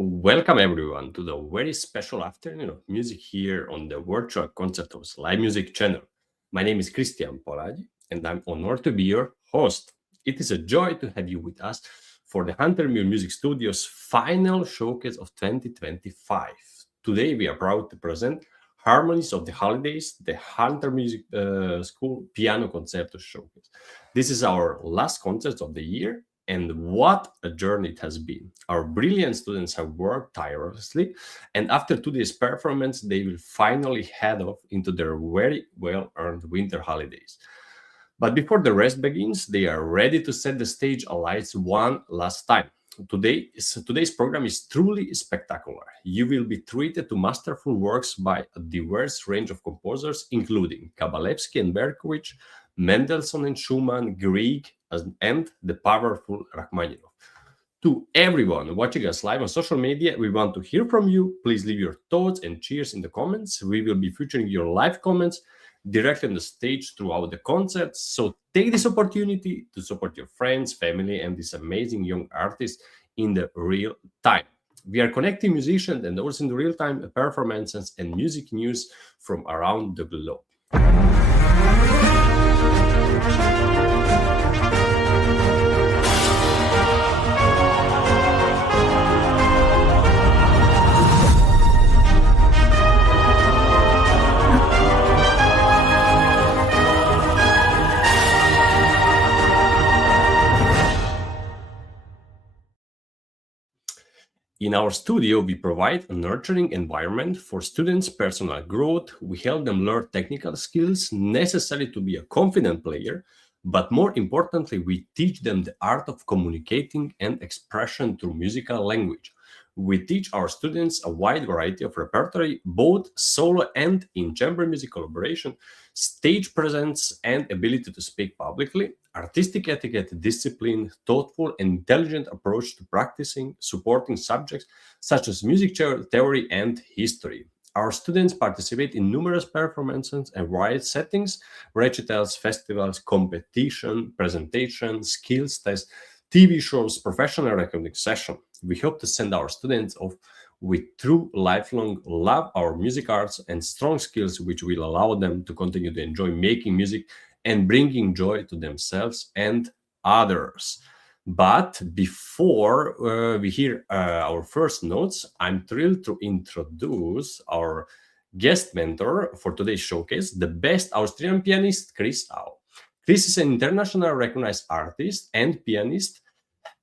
Welcome everyone to the very special afternoon of music here on the Virtual Concertos live music channel. My name is Christian Polaggi and I'm honored to be your host. It is a joy to have you with us for the Hunter Muir Music Studio's final showcase of 2025. Today we are proud to present Harmonies of the Holidays, the Hunter Music School Piano Concertos Showcase. This is our last concert of the year, and what a journey it has been. Our brilliant students have worked tirelessly, and after today's performance, they will finally head off into their very well earned winter holidays. But before the rest begins, they are ready to set the stage alight one last time. Today's program is truly spectacular. You will be treated to masterful works by a diverse range of composers, including Kabalevsky and Berkovich, Mendelssohn and Schumann, Grieg, and the powerful Rachmaninoff. To everyone watching us live on social media, we want to hear from you. Please leave your thoughts and cheers in the comments. We will be featuring your live comments directly on the stage throughout the concert. So take this opportunity to support your friends, family, and this amazing young artist in the real time. We are connecting musicians and also in the real-time performances and music news from around the globe. In our studio, we provide a nurturing environment for students' personal growth. We help them learn technical skills necessary to be a confident player, but more importantly, we teach them the art of communicating and expression through musical language. We teach our students a wide variety of repertory, both solo and in chamber music collaboration, stage presence and ability to speak publicly, artistic etiquette, discipline, thoughtful and intelligent approach to practicing, supporting subjects such as music theory and history. Our students participate in numerous performances and various settings, recitals, festivals, competition, presentation, skills tests, TV shows, professional recording session. We hope to send our students off with true lifelong love our music arts and strong skills which will allow them to continue to enjoy making music and bringing joy to themselves and others. But before we hear our first notes, I'm thrilled to introduce our guest mentor for today's showcase, the best Austrian pianist, Chris Au. Chris is an international recognized artist and pianist,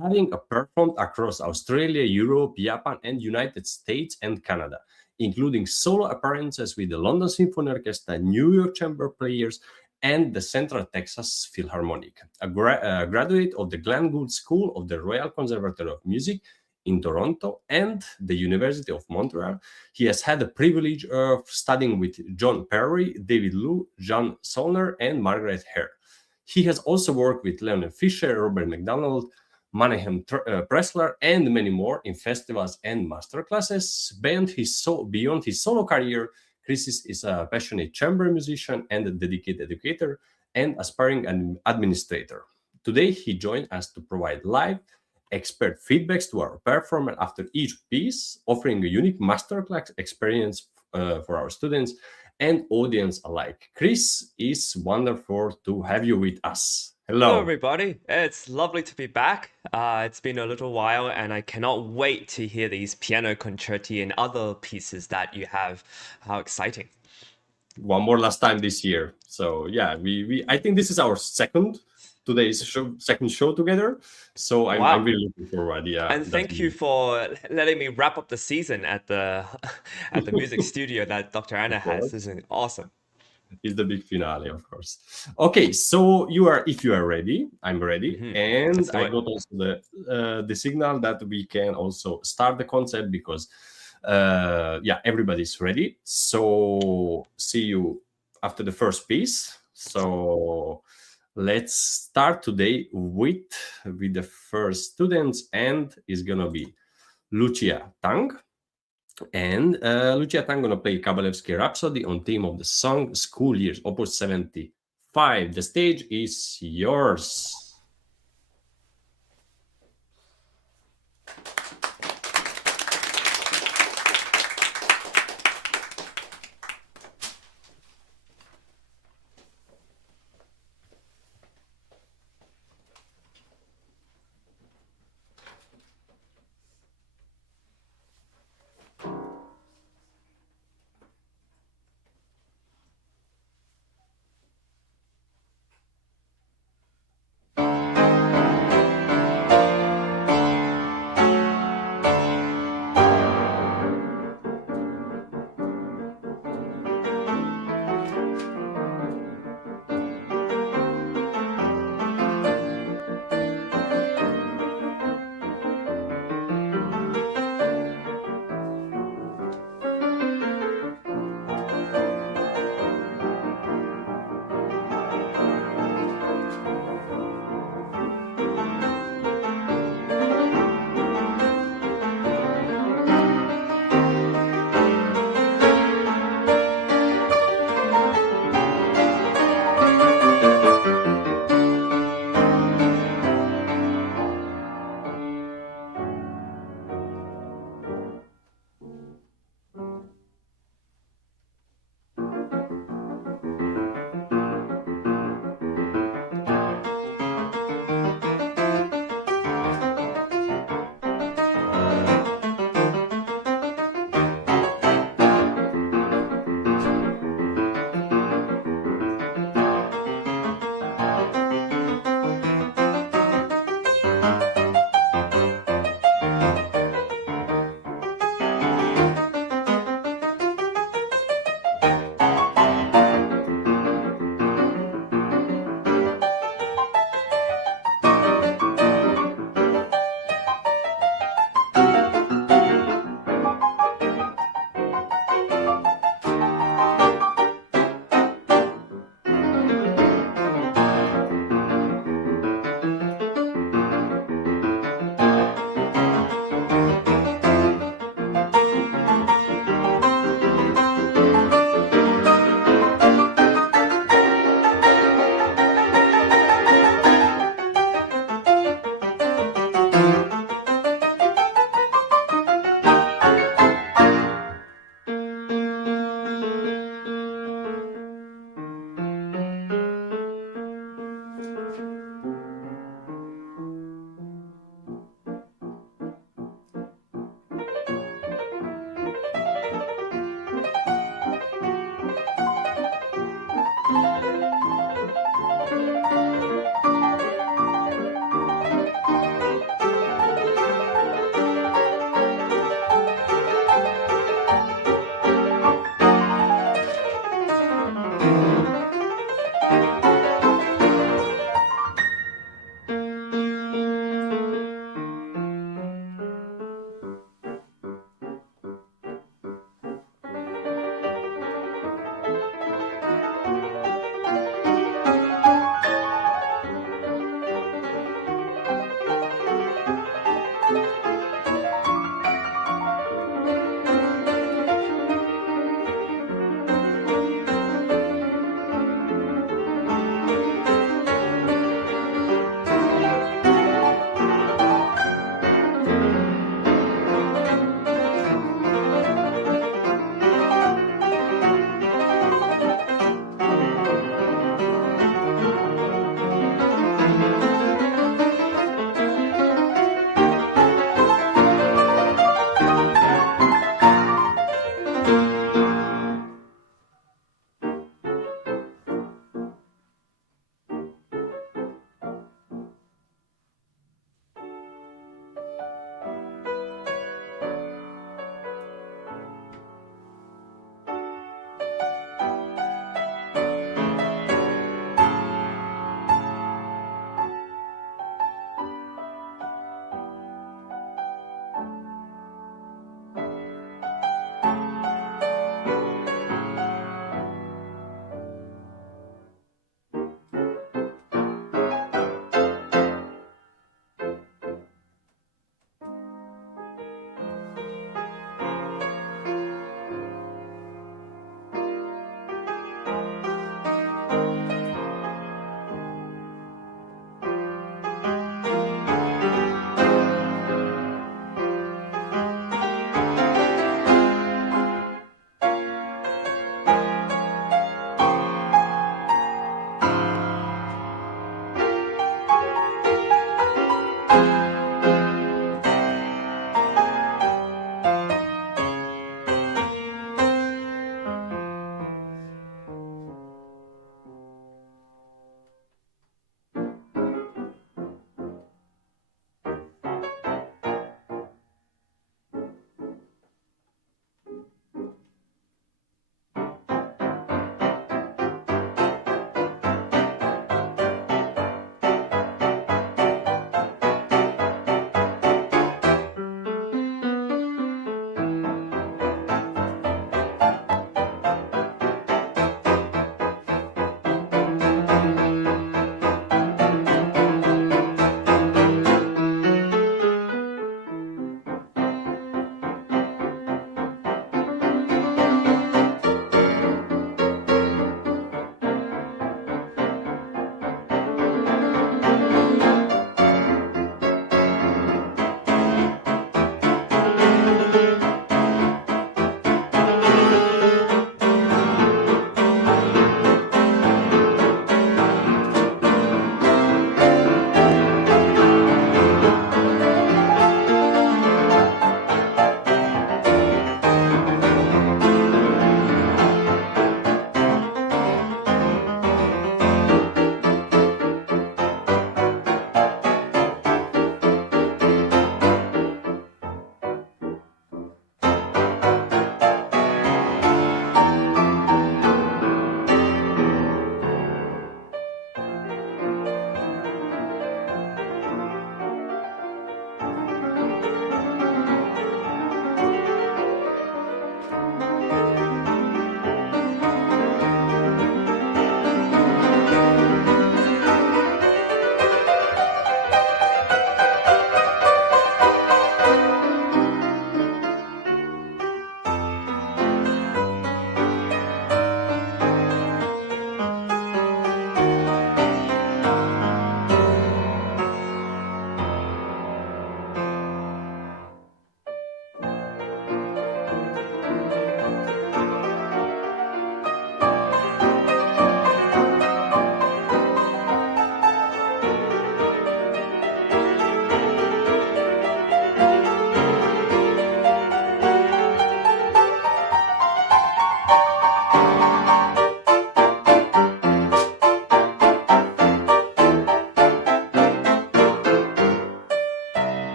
having performed across Australia, Europe, Japan, and United States and Canada, including solo appearances with the London Symphony Orchestra, New York Chamber Players, and the Central Texas Philharmonic. A graduate of the Glenn Gould School of the Royal Conservatory of Music in Toronto and the University of Montreal. He has had the privilege of studying with John Perry, David Liu, John Zollner, and Margaret Hare. He has also worked with Leonard Fisher, Robert McDonald, Mannheim Pressler, and many more in festivals and masterclasses. Beyond his solo career, Chris is a passionate chamber musician and a dedicated educator and aspiring administrator. Today, he joined us to provide live expert feedbacks to our performer after each piece, offering a unique masterclass experience for our students and audience alike. Chris, it's wonderful to have you with us. Hello, everybody. It's lovely to be back. It's been a little while, and I cannot wait to hear these piano concerti and other pieces that you have. How exciting! One more last time this year. So yeah, I think this is our second show together. So I'm really looking forward. Yeah, and thank you for letting me wrap up the season at the at the music studio that Dr. Anna has. This is awesome. Is the big finale, of course. Okay, so if you are ready, I'm ready, and I got also the signal that we can also start the concert because everybody's ready. So see you after the first piece. So let's start today with the first students, and it's gonna be Lucia Tang. And Lucia Tang gonna play Kabalevsky Rhapsody on theme of the song School Years, Opus 75. The stage is yours.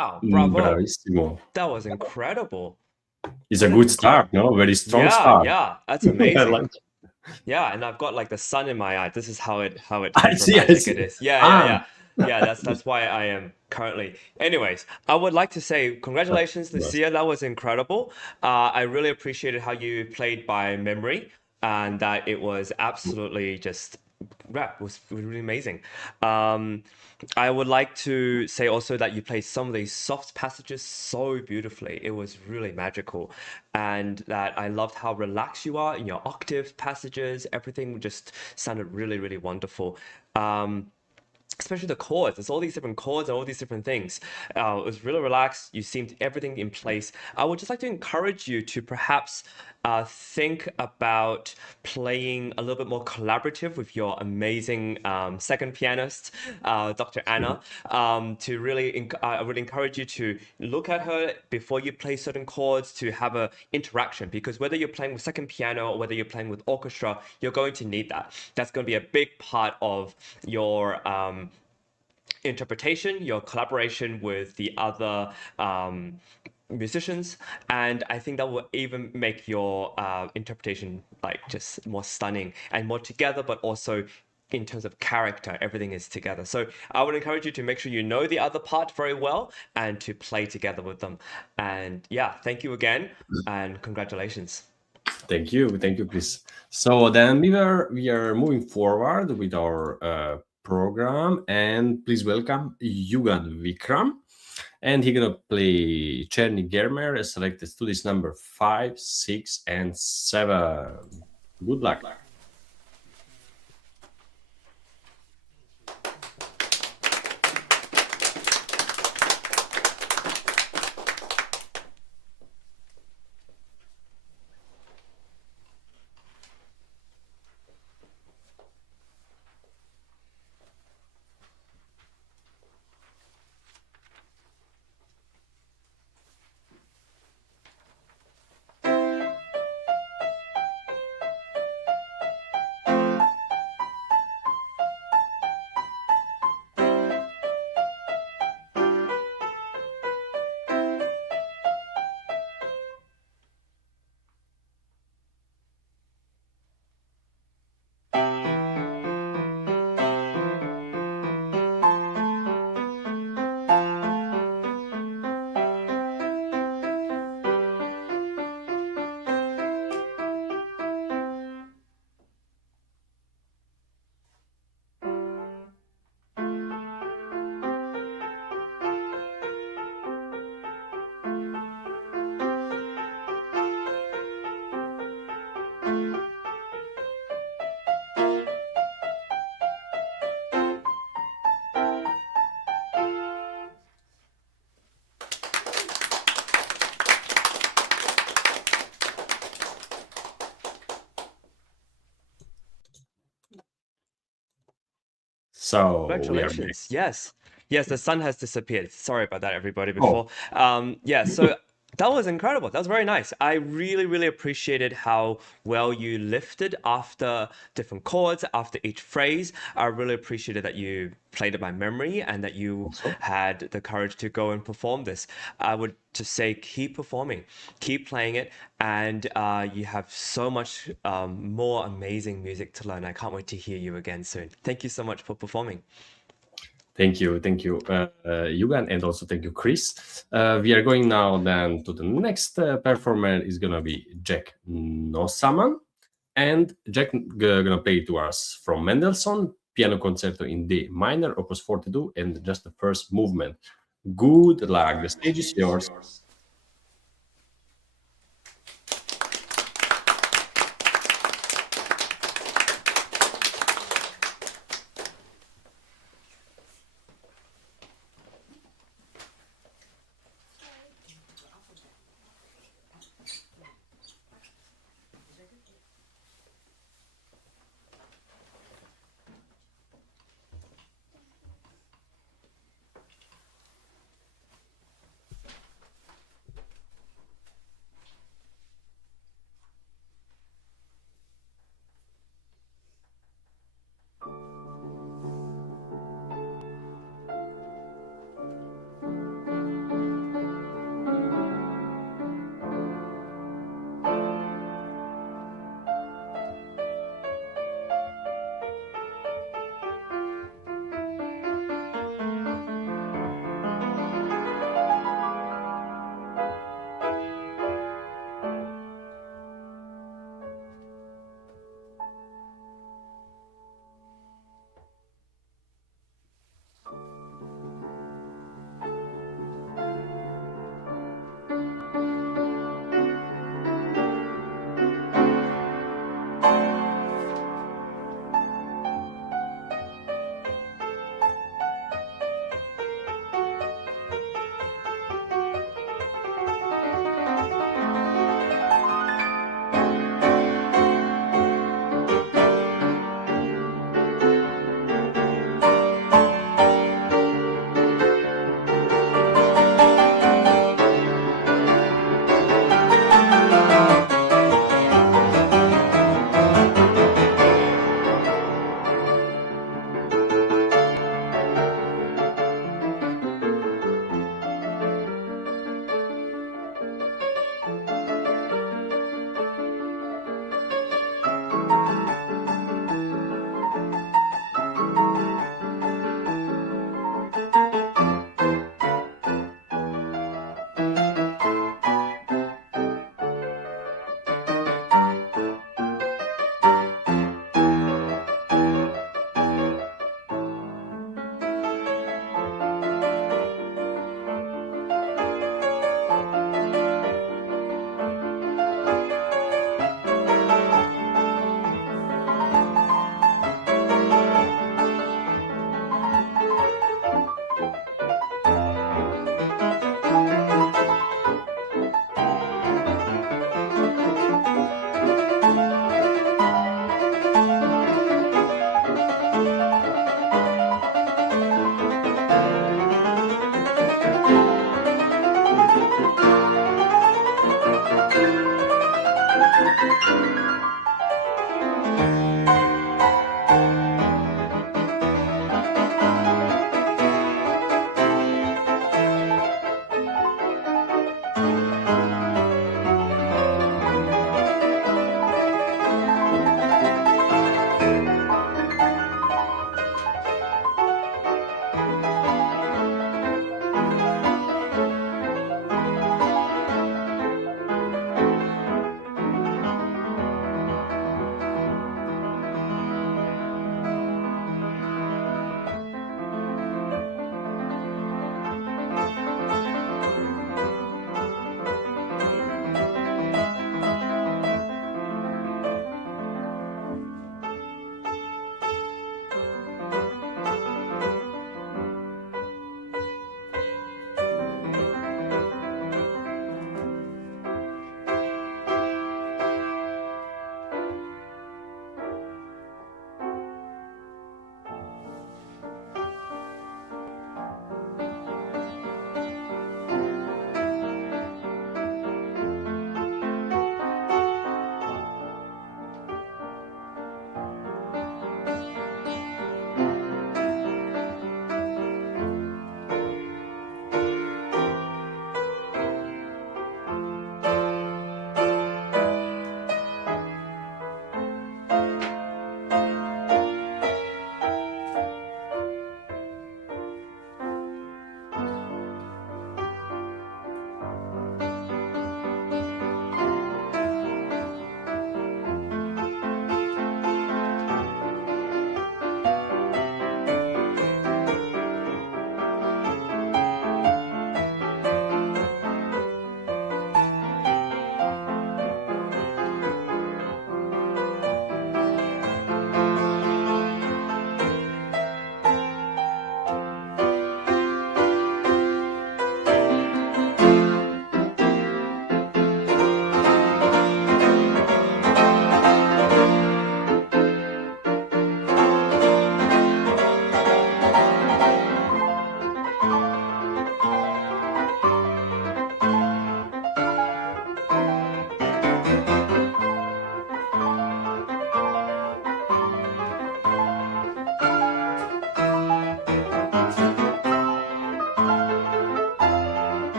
Wow, bravo. Bravissimo. That was incredible. It's a good start, no? Very strong Yeah, start. yeah, that's I amazing. like Yeah, and I've got like the sun in my eye. This is how I see, I dramatic see. it is. Yeah, yeah, Ah, yeah. Yeah, that's why I am currently. Anyways, I would like to say congratulations, yes. Lucia. That was incredible. I really appreciated how you played by memory and that it was absolutely just yeah, it was really amazing. Um, I would like to say also that you played some of these soft passages so beautifully. It was really magical. And that I loved how relaxed you are in your octave passages. Everything just sounded really, really wonderful. Especially the chords. There's all these different chords and all these different things. It was really relaxed. You seemed everything in place. I would just like to encourage you to perhaps think about playing a little bit more collaborative with your amazing second pianist, Dr. Anna. To really, I would encourage you to look at her before you play certain chords to have a interaction. Because whether you're playing with second piano or whether you're playing with orchestra, you're going to need that. That's going to be a big part of your interpretation, your collaboration with the other musicians, and I think that will even make your interpretation like just more stunning and more together, but also in terms of character, everything is together. So I would encourage you to make sure you know the other part very well and to play together with them. And yeah, thank you again and congratulations. Thank you, Chris. So then we are moving forward with our program, and please welcome Yugan Vikram, and he's gonna play Cherny Germer, selected studies number 5, 6, and 7. Good luck. So we are back. Congratulations. Yes. Yes, the sun has disappeared. Sorry about that, everybody, Oh, before. Yeah, so that was incredible. That was very nice. I really, really appreciated how well you lifted after different chords, after each phrase. I really appreciated that you played it by memory and that you also. had the courage to go and perform this. I would just say keep performing, keep playing it, and you have so much more amazing music to learn. I can't wait to hear you again soon. Thank you so much for performing. Thank you, Yugan, and also thank you, Chris. We are going now then to the next performer. Is gonna be Jack Nossaman, and Jack gonna play to us from Mendelssohn Piano Concerto in D minor, Opus 42, and just the first movement. Good luck. The stage is yours.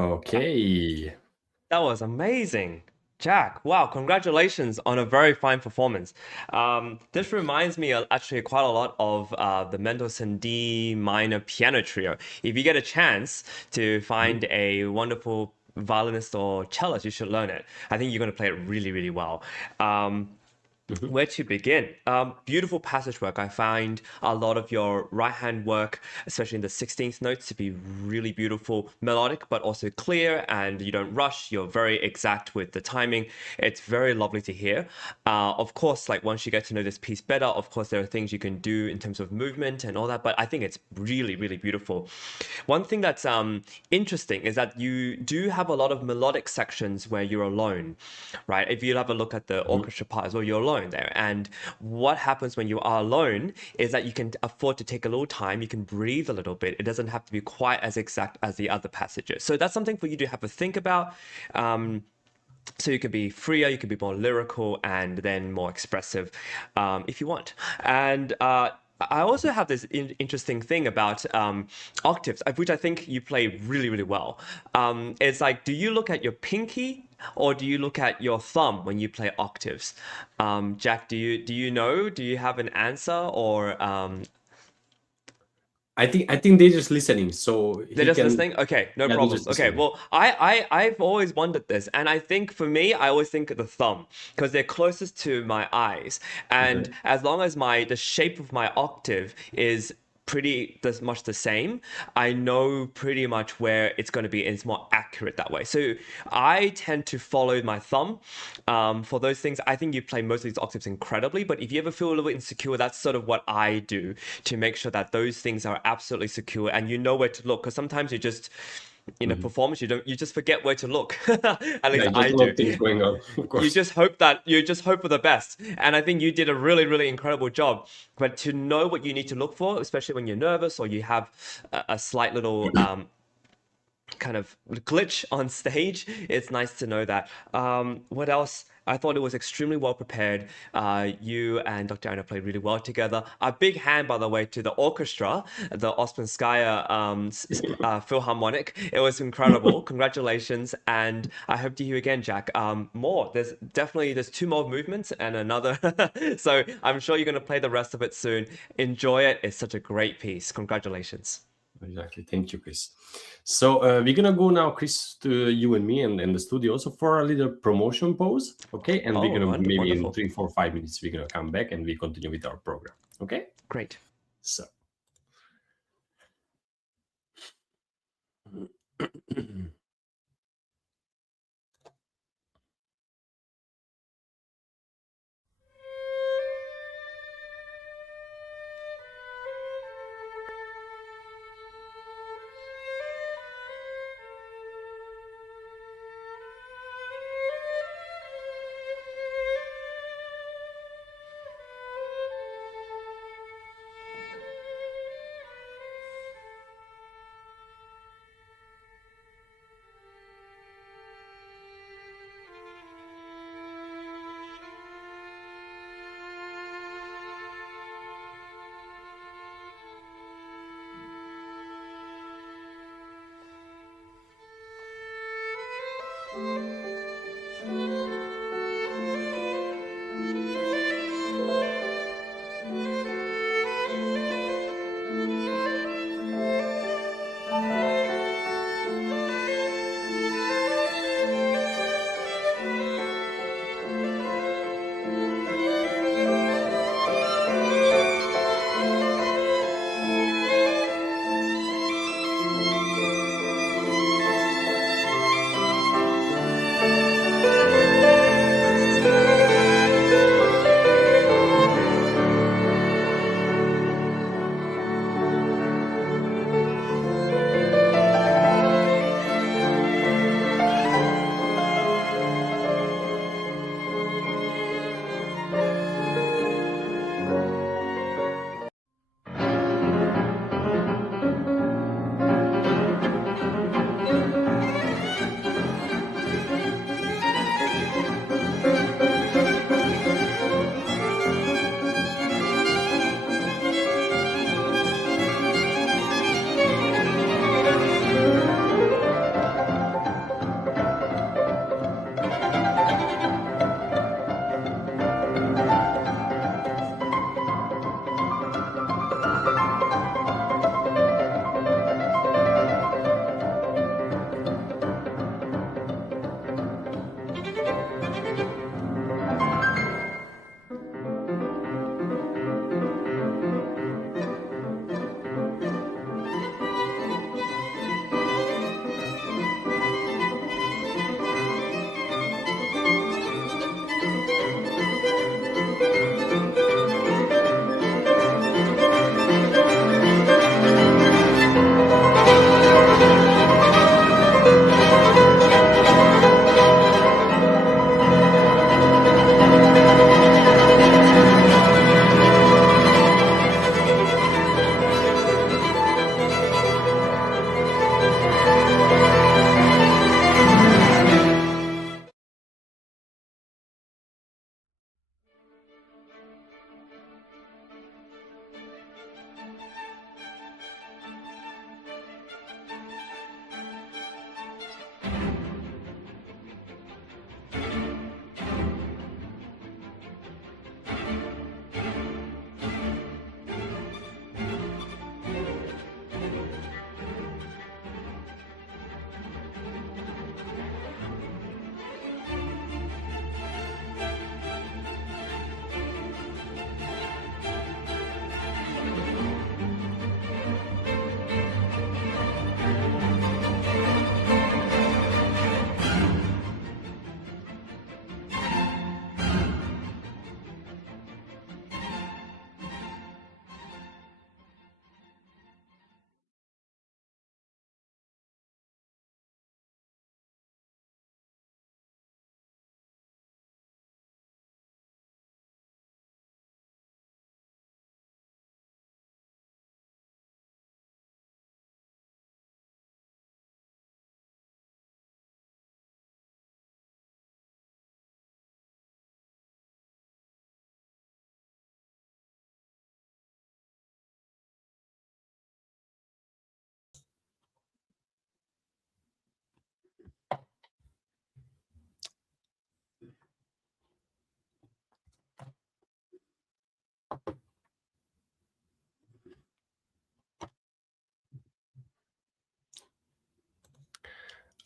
Okay. That was amazing. Jack, wow, congratulations on a very fine performance. This reminds me actually quite a lot of the Mendelssohn D minor piano trio. If you get a chance to find a wonderful violinist or cellist, you should learn it. I think you're going to play it really, really well. Mhm. Where to begin? Beautiful passage work. I find a lot of your right hand work, especially in the 16th notes, to be really beautiful, melodic, but also clear, and you don't rush. You're very exact with the timing. It's very lovely to hear. Of course, like once you get to know this piece better, of course, there are things you can do in terms of movement and all that, but I think it's really, really beautiful. One thing that's interesting is that you do have a lot of melodic sections where you're alone, right? If you have a look at the Mhm. orchestra part as well, you're alone there. And what happens when you are alone is that you can afford to take a little time, you can breathe a little bit. It doesn't have to be quite as exact as the other passages. So that's something for you to have a think about. So you can be freer, you can be more lyrical, and then more expressive if you want. And I also have this interesting thing about octaves, which I think you play really, really well. It's like, do you look at your pinky or do you look at your thumb when you play octaves? Jack, do you know? Do you have an answer, or I think they're just listening, so they're he just can. listening? Okay, no Yeah, they're problems. just Okay, listening. well, I've always wondered this, and I think for me, I always think of the thumb because they're closest to my eyes, and Okay. as long as the shape of my octave is pretty much the same, I know pretty much where it's going to be, and it's more accurate that way. So I tend to follow my thumb for those things. I think you play most of these octaves incredibly, but if you ever feel a little bit insecure, that's sort of what I do to make sure that those things are absolutely secure and you know where to look. Because sometimes you just in a Mhm. performance you just forget where to look. At least Yeah, just I a lot do. of things going on, of You course. just hope that you just hope for the best, and I think you did a really, really incredible job. But to know what you need to look for, especially when you're nervous or you have a slight little kind of glitch on stage, it's nice to know that. What else? I thought it was extremely well prepared. You and Dr. Anna played really well together. A big hand, by the way, to the orchestra, the Ouspenskaya Philharmonic. It was incredible. Congratulations, and I hope to hear you again, Jack. More. There's two more movements and another. So I'm sure you're going to play the rest of it soon. Enjoy it. It's such a great piece. Congratulations. Exactly. Thank you, Chris. So we're gonna go now, Chris, to you and me and the studio also for a little promotion pause. Okay, and we're Oh, gonna maybe in wonderful. 3, 4, 5 minutes we're gonna come back and we continue with our program. Okay. Great. So.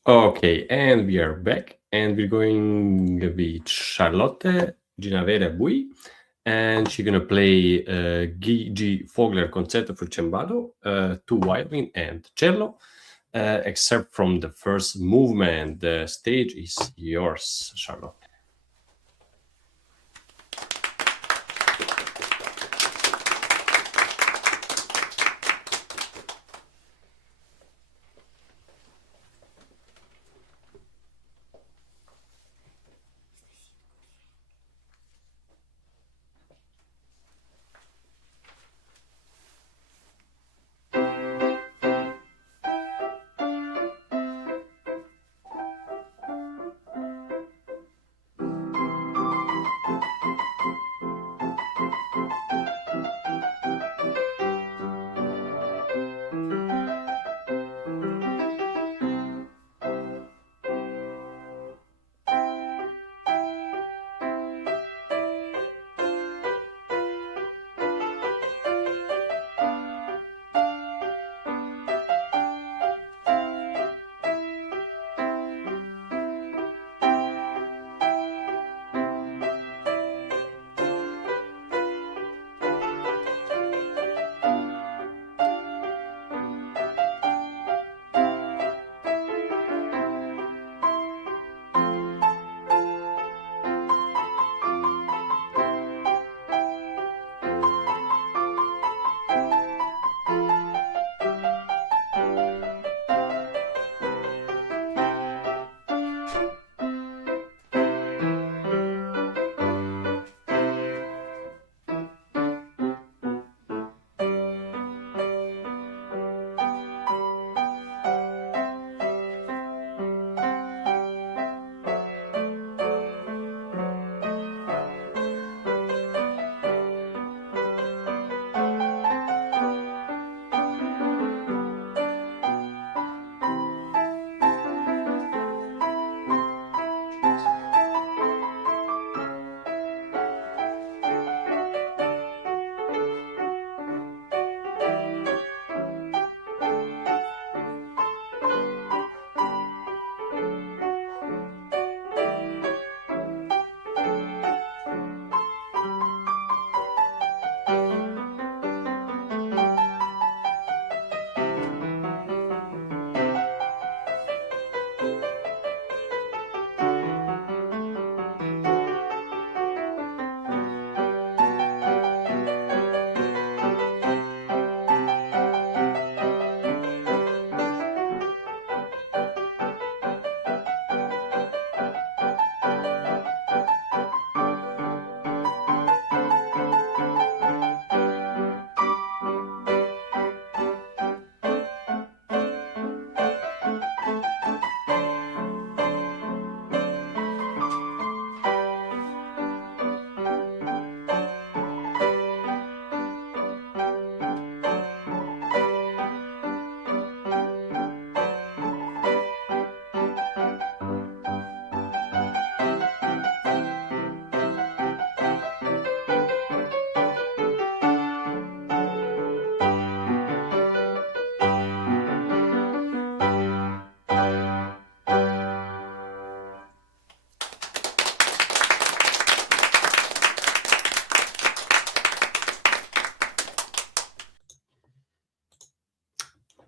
Okay, and we are back, and we're going with Charlotte Ginavera Bui, and she's gonna play G. Fogler Concerto for Cembalo, two violin and cello. Except from the first movement, the stage is yours, Charlotte.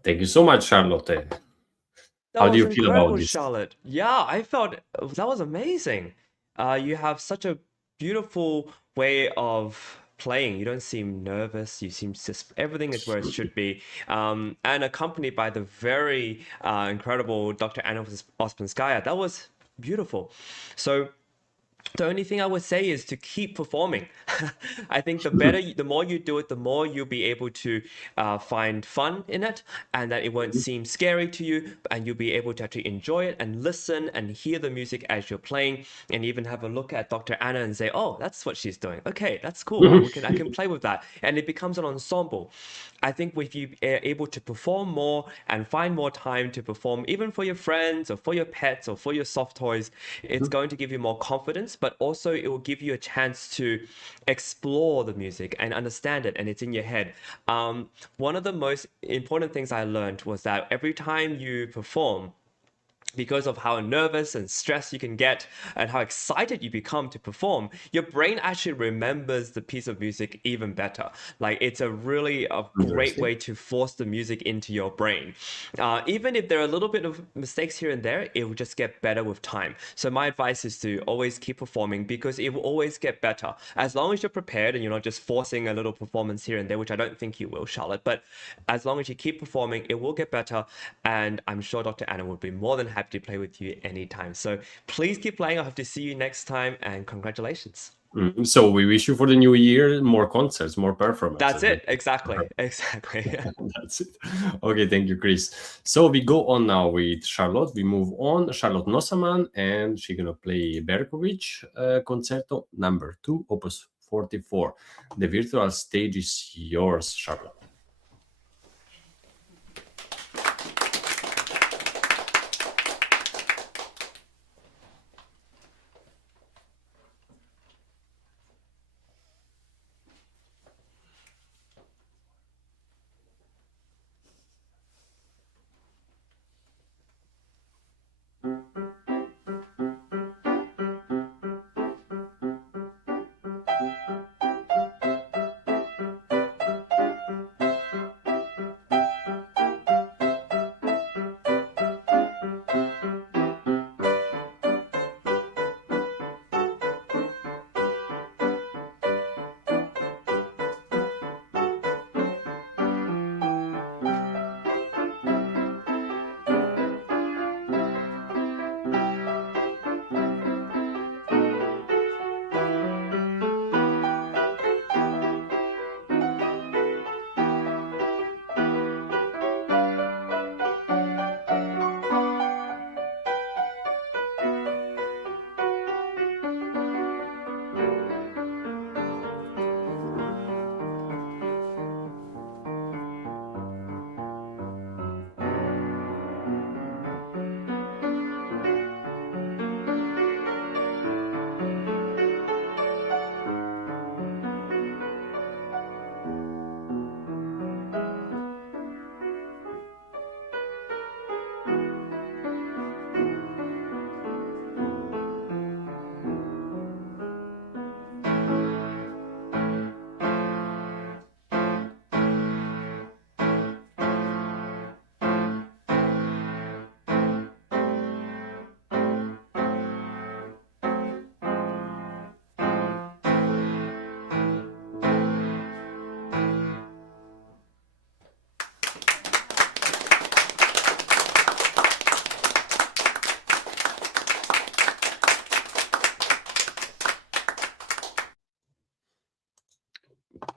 Thank you so much, Charlotte. That How do was you feel about incredible, this? Charlotte. Yeah, I felt that was amazing. You have such a beautiful way of playing. You don't seem nervous. You seem just everything is where it should be. And accompanied by the very incredible Dr. Anna Ouspenskaya. That was beautiful. So the only thing I would say is to keep performing. I think the more you do it, the more you'll be able to find fun in it, and that it won't seem scary to you, and you'll be able to actually enjoy it and listen and hear the music as you're playing, and even have a look at Dr. Anna and say, "Oh, that's what she's doing. Okay, that's cool. I can play with that," and it becomes an ensemble. I think if you are able to perform more and find more time to perform, even for your friends or for your pets or for your soft toys, it's going to give you more confidence, but also it will give you a chance to explore the music and understand it, and it's in your head. One of the most important things I learned was that every time you perform, because of how nervous and stressed you can get and how excited you become to perform, your brain actually remembers the piece of music even better. Like it's a great Interesting. way to force the music into your brain. Even if there are a little bit of mistakes here and there, it will just get better with time. So my advice is to always keep performing because it will always get better. As long as you're prepared and you're not just forcing a little performance here and there, which I don't think you will, Charlotte, but as long as you keep performing, it will get better. And I'm sure Dr. Anna would be more than happy to play with you anytime. So please keep playing. I hope to see you next time, and congratulations. So we wish you for the new year more concerts, more That's performances. it. Exactly. That's it. Okay, thank you, Chris. So we go on now with Charlotte. We move on. Charlotte Nossaman, and she's gonna play Berkovich Concerto number 2, Opus 44. The virtual stage is yours, Charlotte.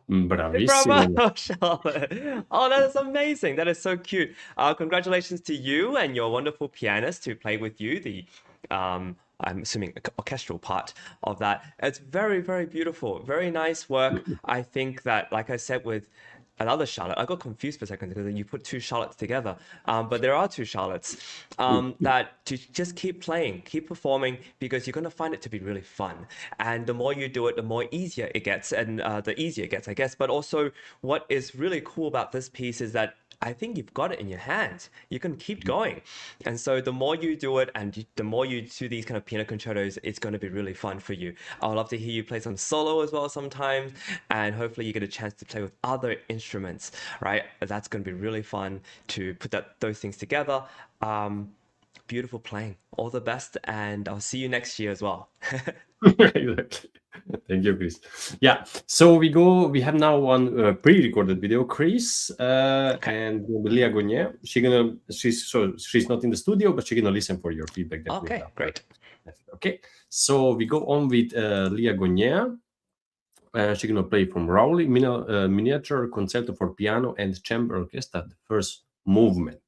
Bravissimo. Bravo, Charlotte. Oh, that is amazing. That is so cute. Congratulations to you and your wonderful pianist who played with you, the I'm assuming orchestral part of that. It's very, very beautiful. Very nice work. I think that, like I said, with another Charlotte, I got confused for a second because you put two Charlottes together. But there are two Charlottes that to just keep playing, keep performing, because you're going to find it to be really fun. And the more you do it, the more easier it gets, and the easier it gets, I guess. But also, what is really cool about this piece is that I think you've got it in your hands. You can keep going. And so the more you do it and the more you do these kind of piano concertos, it's going to be really fun for you. I would love to hear you play some solo as well sometimes. And hopefully you get a chance to play with other instruments, right? That's going to be really fun to put those things together. Beautiful playing. All the best. And I'll see you next year as well. Exactly. Thank you, Chris. Yeah, so we have now one pre-recorded video, Chris, and Leah Gonier. She's not in the studio, but she's gonna listen for your feedback. Okay, great. Okay, so we go on with Leah Gonier. She's gonna play from Rowley, miniature concerto for piano and chamber orchestra, the first movement.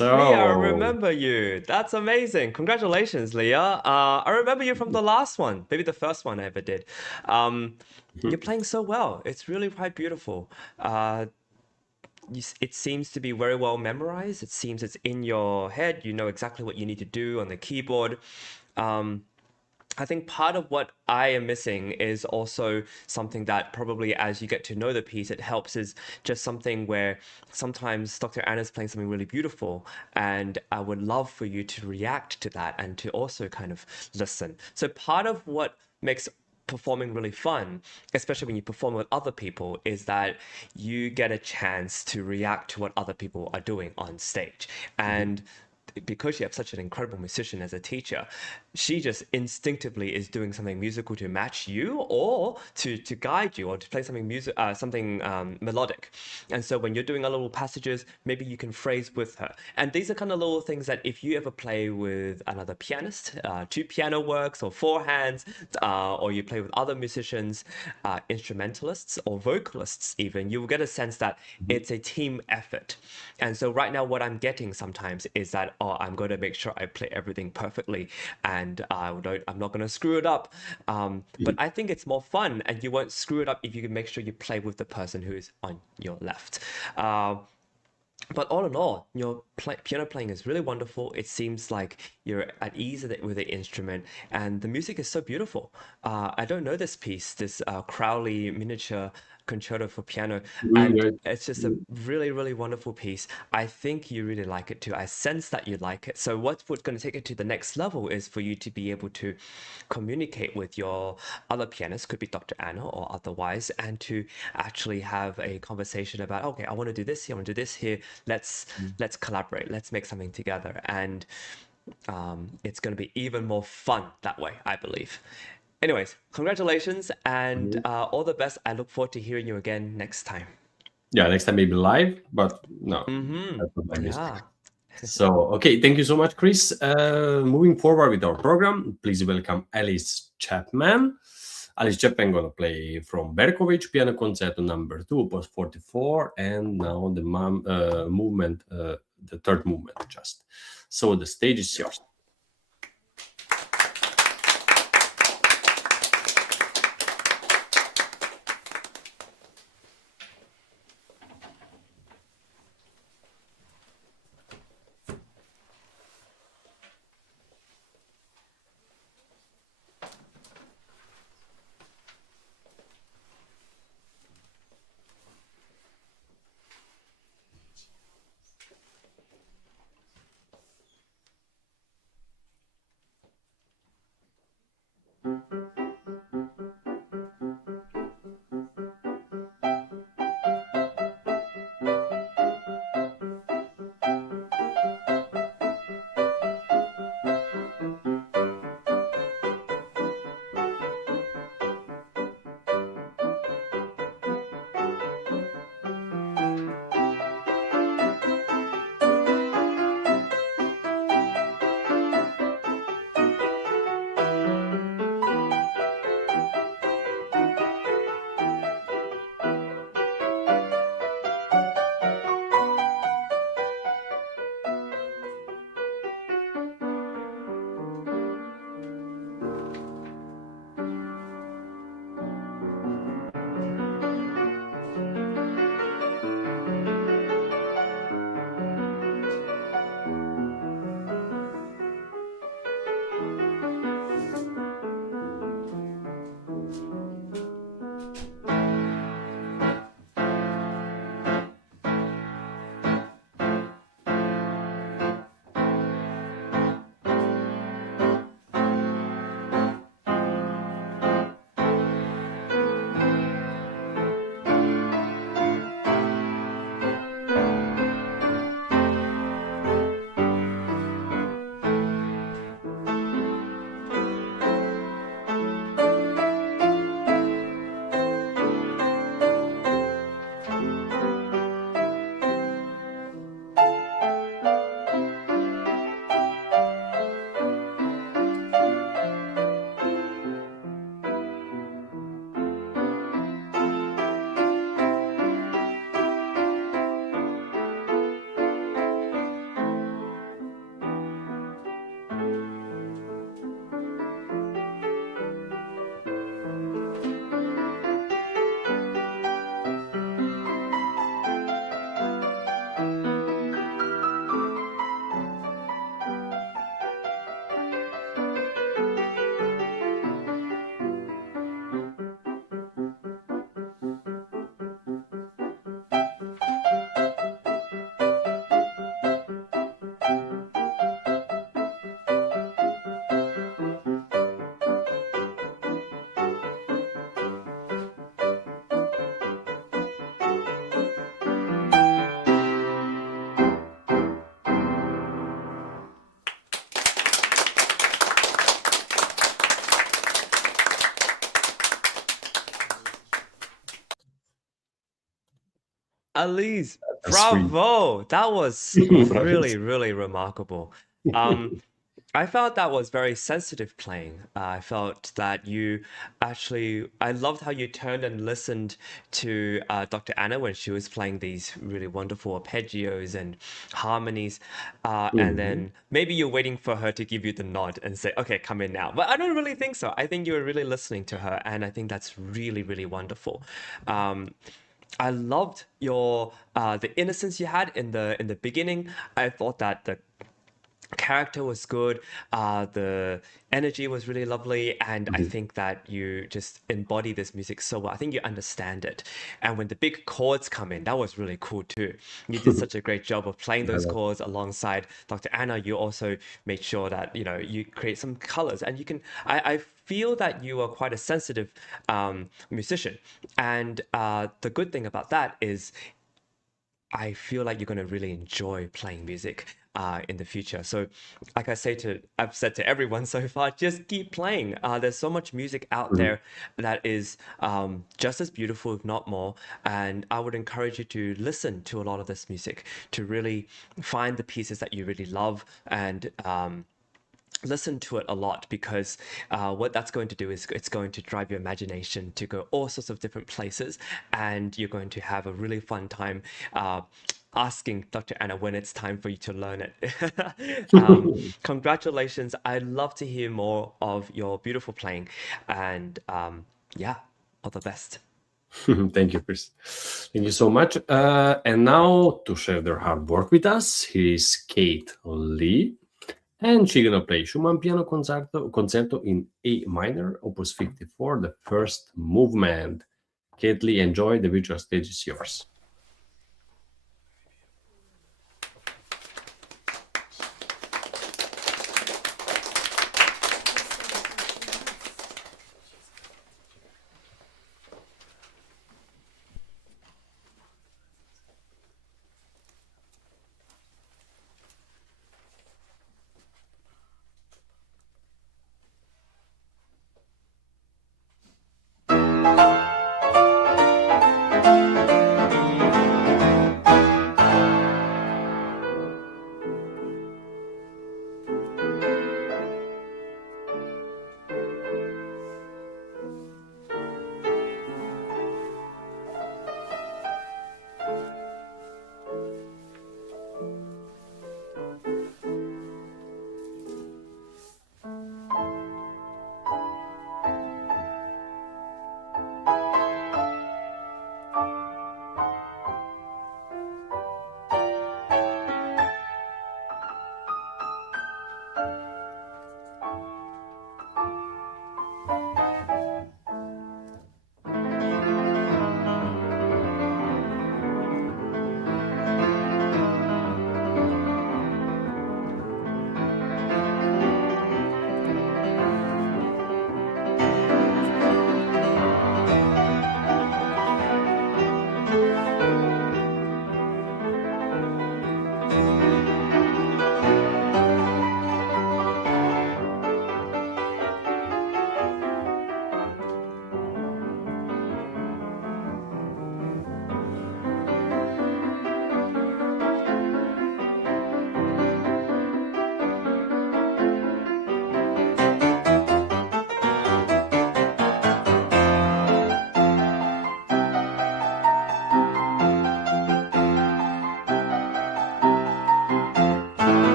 Leah, I So, remember you. That's amazing. Congratulations, Leah. I remember you from the last one, maybe the first one I ever did. You're playing so well. It's really quite beautiful. It seems to be very well memorized. It seems it's in your head. You know exactly what you need to do on the keyboard. Um, I think part of what I am missing is also something that probably as you get to know the piece, it helps is just something where sometimes Dr. Anna's playing something really beautiful, and I would love for you to react to that and to also kind of listen. So part of what makes performing really fun, especially when you perform with other people, is that you get a chance to react to what other people are doing on stage. And because you have such an incredible musician as a teacher, she just instinctively is doing something musical to match you or to guide you or to play something something melodic. And so when you're doing a little passages, maybe you can phrase with her. And these are kind of little things that if you ever play with another pianist, two piano works or four hands, or you play with other musicians, instrumentalists or vocalists even, you will get a sense that it's a team effort. And so right now, what I'm getting sometimes is that, oh, I'm going to make sure I play everything perfectly, and I'm not going to screw it up. But I think it's more fun, and you won't screw it up if you can make sure you play with the person who is on your left. But all in all, your piano playing is really wonderful. It seems like you're at ease with the instrument, and the music is so beautiful. I don't know this piece, this Crowley miniature concerto for piano, and yeah. it's just a really, really wonderful piece. I think you really like it too. I sense that you like it. So what's going to take it to the next level is for you to be able to communicate with your other pianists, could be Dr. Anna or otherwise, and to actually have a conversation about, okay, I want to do this here, I want to do this here. Let's collaborate. Let's make something together, and it's going to be even more fun that way, I believe. Anyways, congratulations and Mhm. all the best. I look forward to hearing you again next time. Yeah, next time maybe live, but no, Mm-hmm. that's not my music. Yeah. So, okay, thank you so much, Chris. Moving forward with our program, please welcome Alice Chapman. Alice Chapman gonna play from Berkovich Piano Concerto number 2, opus 44, and now the movement, the third movement, just. So the stage is yours. Elise, That's really bravo! That was really, really remarkable. Um, I felt that was very sensitive playing. I felt that you actually, I loved how you turned and listened to Dr. Anna when she was playing these really wonderful arpeggios and harmonies. And Mhm. then maybe you're waiting for her to give you the nod and say, okay, come in now. But I don't really think so. I think you were really listening to her. And I think that's really, really wonderful. I loved your the innocence you had in the beginning. I thought that the character was good, the energy was really lovely, and I Mhm. think that you just embody this music so well. I think you understand it. And when the big chords come in, that was really cool too. You did such a great job of playing Yeah, those chords alongside Dr. Anna. You also made sure that, you know, you create some colors, and you can, I feel that you are quite a sensitive musician. And the good thing about that is I feel like you're going to really enjoy playing music in the future. So, like I've said to everyone so far, just keep playing. There's so much music out Mhm. there that is just as beautiful, if not more. And I would encourage you to listen to a lot of this music to really find the pieces that you really love and listen to it a lot because what that's going to do is it's going to drive your imagination to go all sorts of different places, and you're going to have a really fun time asking Dr. Anna when it's time for you to learn it. Congratulations. I'd love to hear more of your beautiful playing, and yeah, all the best. Thank you, Chris. Thank you so much. And now to share their hard work with us, here is Kate Lee, and she's gonna play Schumann Piano Concerto in A minor, Opus 54, the first movement. Kate Lee, enjoy. The virtual stage is yours.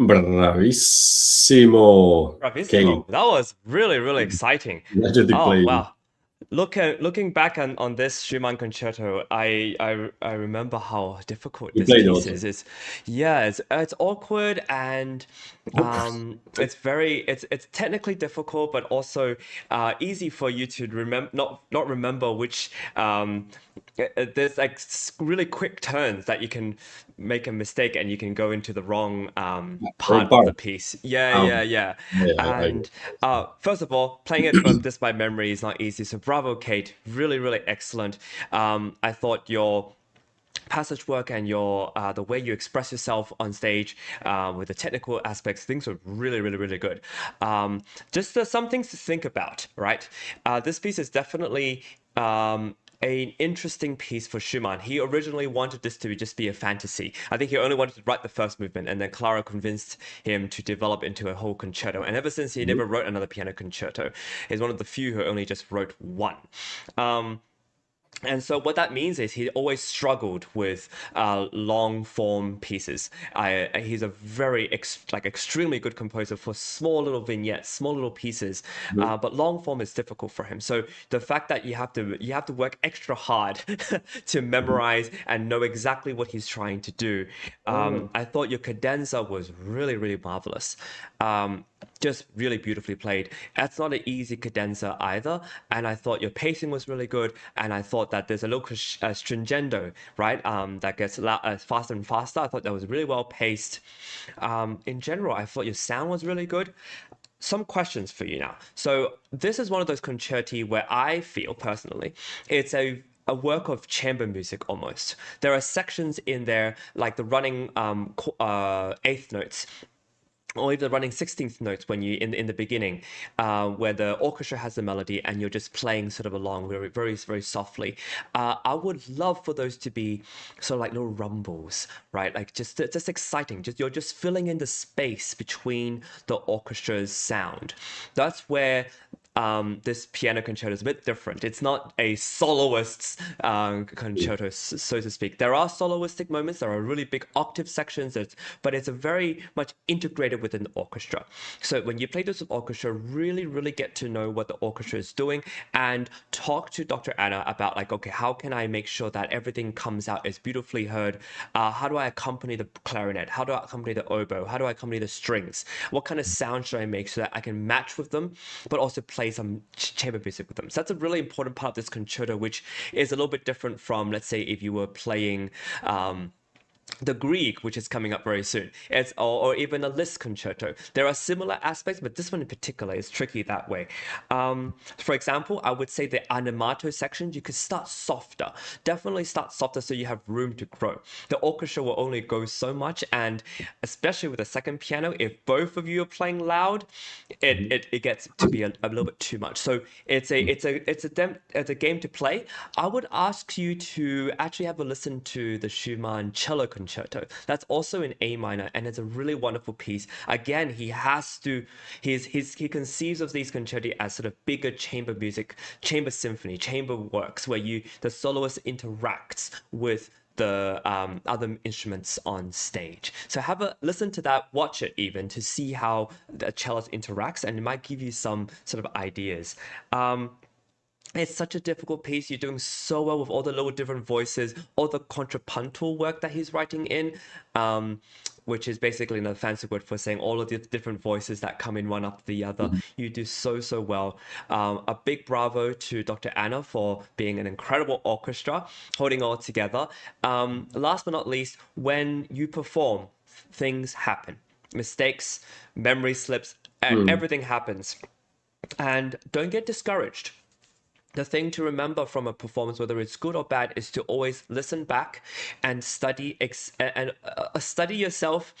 Bravissimo, Kate. Bravissimo. That was really, really exciting. Legendary Oh, playing. wow. Looking back on this Schumann concerto, I remember how difficult You this played piece also. is. Yeah, it's awkward and it's technically difficult, but also easy for you to remember not remember which there's like really quick turns that you can make a mistake and you can go into the wrong Wrong part of the part. piece. Yeah, Um, yeah, yeah. yeah, I And first of all, playing it just by memory is not easy. So bravo, Kate. Really, really excellent. I thought your passage work and your the way you express yourself on stage with the technical aspects, things were really, really, really good. Just some things to think about, right? This piece is definitely an interesting piece for Schumann. He originally wanted this to just be a fantasy. I think he only wanted to write the first movement, and then Clara convinced him to develop into a whole concerto. And ever since, he never wrote another piano concerto. He's one of the few who only just wrote one. And so what that means is he always struggled with long form pieces. He's a very extremely good composer for small little vignettes, small little pieces, but long form is difficult for him. So the fact that you have to work extra hard to memorize and know exactly what he's trying to do. I thought your cadenza was really, really marvelous. Just really beautifully played. That's not an easy cadenza either, and I thought your pacing was really good, and I thought that there's a little stringendo, right, that gets faster and faster. I thought that was really well paced. In general, I thought your sound was really good. Some questions for you now. So this is one of those concerti where I feel personally it's a work of chamber music almost. There are sections in there like the running eighth notes or even the running 16th notes when you in the beginning, where the orchestra has the melody and you're just playing sort of along very, very, very softly. I would love for those to be sort of like little rumbles, right? Like just exciting. Just you're just filling in the space between the orchestra's sound. That's where this piano concerto is a bit different. It's not a soloist's concerto, so to speak. There are soloistic moments. There are really big octave sections, but it's a very much integrated within the orchestra. So when you play this with orchestra, really, really get to know what the orchestra is doing and talk to Dr. Anna about like, okay, how can I make sure that everything comes out as beautifully heard? How do I accompany the clarinet? How do I accompany the oboe? How do I accompany the strings? What kind of sound should I make so that I can match with them, but also play some chamber music with them? So that's a really important part of this concerto, which is a little bit different from, let's say, if you were playing the Grieg, which is coming up very soon, or even a Liszt concerto. There are similar aspects, but this one in particular is tricky that way. For example, I would say the animato section, you could start softer. Definitely start softer so you have room to grow. The orchestra will only go so much, and especially with the second piano, if both of you are playing loud, it gets to be a little bit too much. So it's a game to play. I would ask you to actually have a listen to the Schumann cello concerto. That's also in A minor, and it's a really wonderful piece. Again, he conceives of these concerti as sort of bigger chamber music, chamber symphony, chamber works, where the soloist interacts with the other instruments on stage. So have a listen to that, watch it even to see how the cellist interacts, and it might give you some sort of ideas. It's such a difficult piece. You're doing so well with all the little different voices, all the contrapuntal work that he's writing in, which is basically another fancy word for saying all of the different voices that come in one after the other. You do so, so well. A big bravo to Dr. Anna for being an incredible orchestra, holding all together. Last but not least, when you perform, things happen. Mistakes, memory slips, Mm. everything happens. And don't get discouraged. The thing to remember from a performance, whether it's good or bad, is to always listen back and study yourself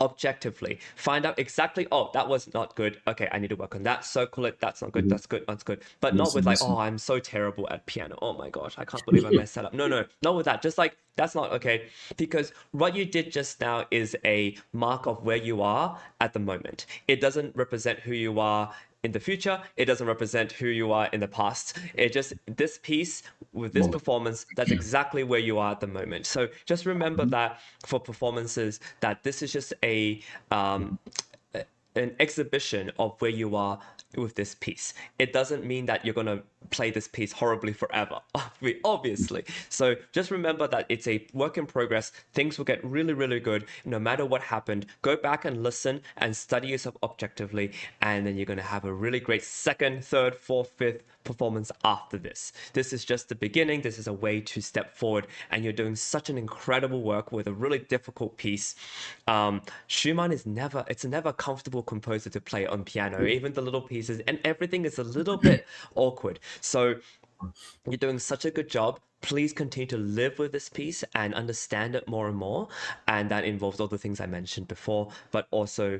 objectively. Find out exactly, oh, that was not good. Okay, I need to work on that. Circle it. That's not good. Mhm. That's good. That's good. But not Listen, with like, oh, listen. I'm so terrible at piano. Oh my gosh, I can't believe I messed that up. No, no, not with that. Just like, that's not okay. Because what you did just now is a mark of where you are at the moment. It doesn't represent who you are in the future. It doesn't represent who you are in the past. It just, this piece with this Moment. performance, that's exactly where you are at the moment. So just remember that for performances, that this is just an exhibition of where you are with this piece. It doesn't mean that you're going to play this piece horribly forever, obviously. So just remember that it's a work in progress. Things will get really, really good no matter what happened. Go back and listen and study yourself objectively, and then you're going to have a really great second, third, fourth, fifth performance after this. This is just the beginning. This is a way to step forward, and you're doing such an incredible work with a really difficult piece. Schumann is never, it's never a comfortable composer to play on piano, even the little pieces, and everything is a little bit awkward. So you're doing such a good job. Please continue to live with this piece and understand it more and more. And that involves all the things I mentioned before, but also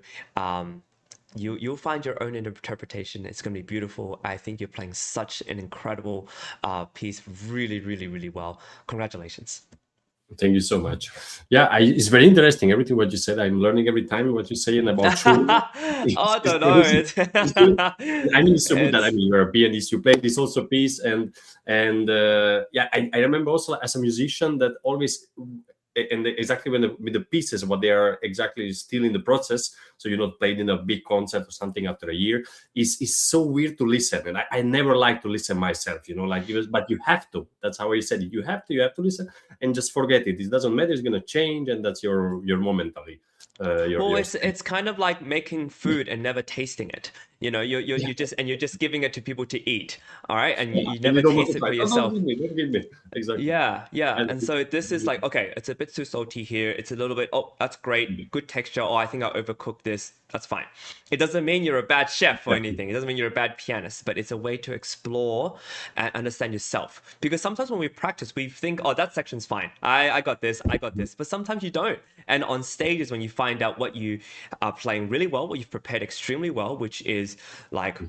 you'll find your own interpretation. It's going to be beautiful. I think you're playing such an incredible piece, really, really, really well. Congratulations. Thank you so much. Yeah, it's very interesting. Everything what you said, I'm learning every time what you're saying about Schumann. I don't know. I mean, it's so good that, I It's, mean, you're a pianist. You play this also piece, and yeah, I remember also as a musician that always, and exactly when with the pieces, what they are exactly still in the process. So you're not played in a big concert or something after a year. Is so weird to listen, and I never like to listen myself. Like but you have to. That's how I said it. You have to listen and just forget it. It doesn't matter. It's gonna change, and that's your momentary. well, Your it's kind of like making food and never tasting it. You're just giving it to people to eat, all right, and you and never you don't want taste to it try. for No, don't yourself. give me, don't give me. Exactly. Yeah. And And so this is like, okay, it's a bit too salty here. It's a little bit, oh, that's great. Good texture. Oh, I think I overcooked this. That's fine. It doesn't mean you're a bad chef or anything. It doesn't mean you're a bad pianist, but it's a way to explore and understand yourself. Because sometimes when we practice, we think, oh, that section's fine. I got this. I got this. But sometimes you don't. And on stage is when you find out what you are playing really well, what you've prepared extremely well, which is like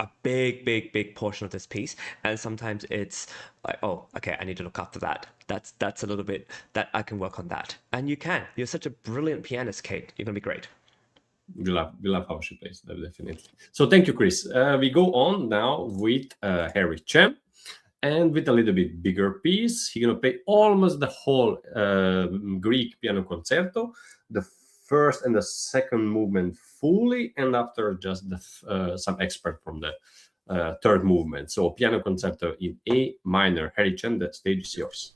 a big, big, big portion of this piece. And sometimes it's like, oh, okay, I need to look after that. That's a little bit that I can work on that. And you can. You're such a brilliant pianist, Kate. You're gonna be great. we love how she plays, definitely. So thank you, Chris. We go on now with Harry Chen, and with a little bit bigger piece. He's gonna play almost the whole Grieg Piano Concerto, the first and the second movement fully, and after just the some expert from the third movement. So Piano Concerto in A minor. Harry Chen, the stage is yours.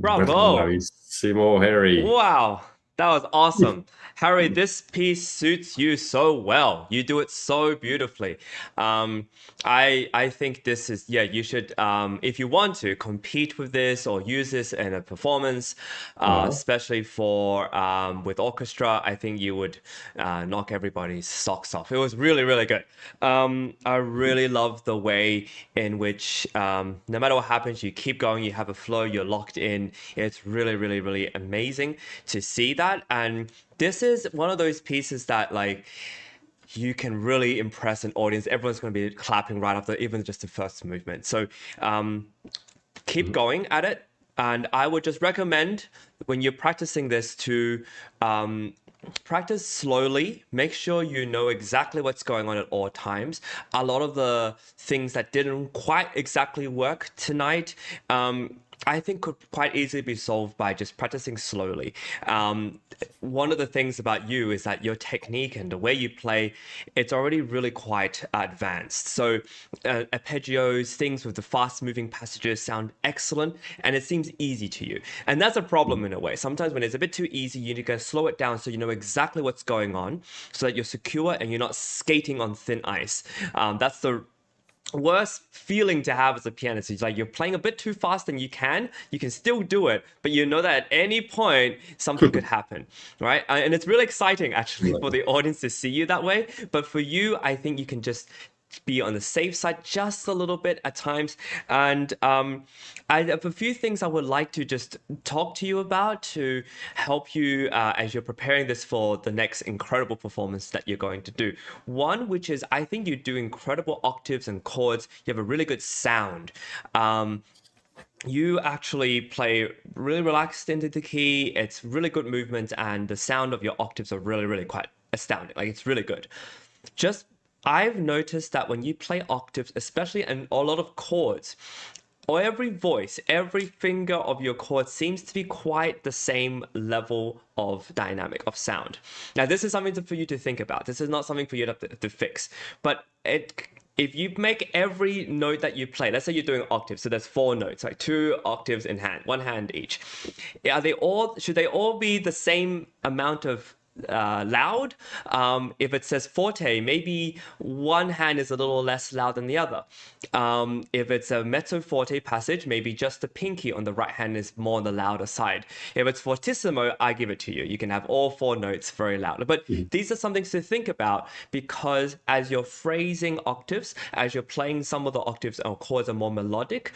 Bravo! Bravissimo, Harry. Wow, that was awesome. Harry, this piece suits you so well. You do it so beautifully. Um, I think this is, yeah, you should, if you want to compete with this or use this in a performance, Uh-huh. especially for with orchestra, I think you would knock everybody's socks off. It was really, really good. I really love the way in which no matter what happens, you keep going, you have a flow, you're locked in. It's really, really, really amazing to see that. And this is one of those pieces that like you can really impress an audience. Everyone's going to be clapping right after even just the first movement. So keep Mhm. going at it. And I would just recommend when you're practicing this to practice slowly. Make sure you know exactly what's going on at all times. A lot of the things that didn't quite exactly work tonight, I think could quite easily be solved by just practicing slowly. One of the things about you is that your technique and the way you play, it's already really quite advanced. So arpeggios, things with the fast moving passages sound excellent and it seems easy to you. And that's a problem in a way. Sometimes when it's a bit too easy, you need to slow it down so you know exactly what's going on so that you're secure and you're not skating on thin ice. That's the worst feeling to have as a pianist. It's like you're playing a bit too fast and you can still do it, but you know that at any point something could happen, right? And it's really exciting actually for Right. the audience to see you that way. But for you, I think you can just be on the safe side just a little bit at times. And I have a few things I would like to just talk to you about to help you as you're preparing this for the next incredible performance that you're going to do. One, which is I think you do incredible octaves and chords. You have a really good sound. You actually play really relaxed into the key. It's really good movement, and the sound of your octaves are really, really quite astounding. Like it's really good. Just I've noticed that when you play octaves, especially in a lot of chords, or every voice, every finger of your chord seems to be quite the same level of dynamic of sound. Now, this is something for you to think about. This is not something for you to fix, but if you make every note that you play, let's say you're doing octaves, so there's four notes, like two octaves in hand, one hand each. Should they all be the same amount of loud? If it says forte, maybe one hand is a little less loud than the other. If it's a mezzo forte passage, maybe just the pinky on the right hand is more on the louder side. If it's fortissimo, I give it to you. You can have all four notes very loud. But Mhm. these are some things to think about because as you're phrasing octaves, as you're playing some of the octaves or chords are more melodic,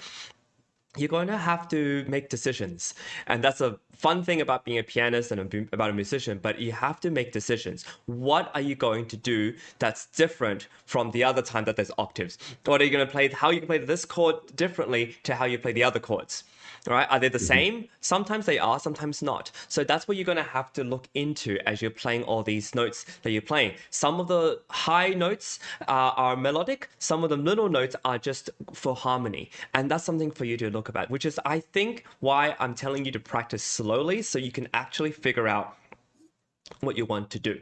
you're going to have to make decisions. And that's a fun thing about being a pianist and about a musician, but you have to make decisions. What are you going to do that's different from the other time that there's octaves? What are you going to play? How you can play this chord differently to how you play the other chords? All right, are they the Mhm. same? Sometimes they are, sometimes not. So that's what you're going to have to look into as you're playing all these notes that you're playing. Some of the high notes are melodic, some of the middle notes are just for harmony. And that's something for you to look about, which is, I think, why I'm telling you to practice slowly so you can actually figure out what you want to do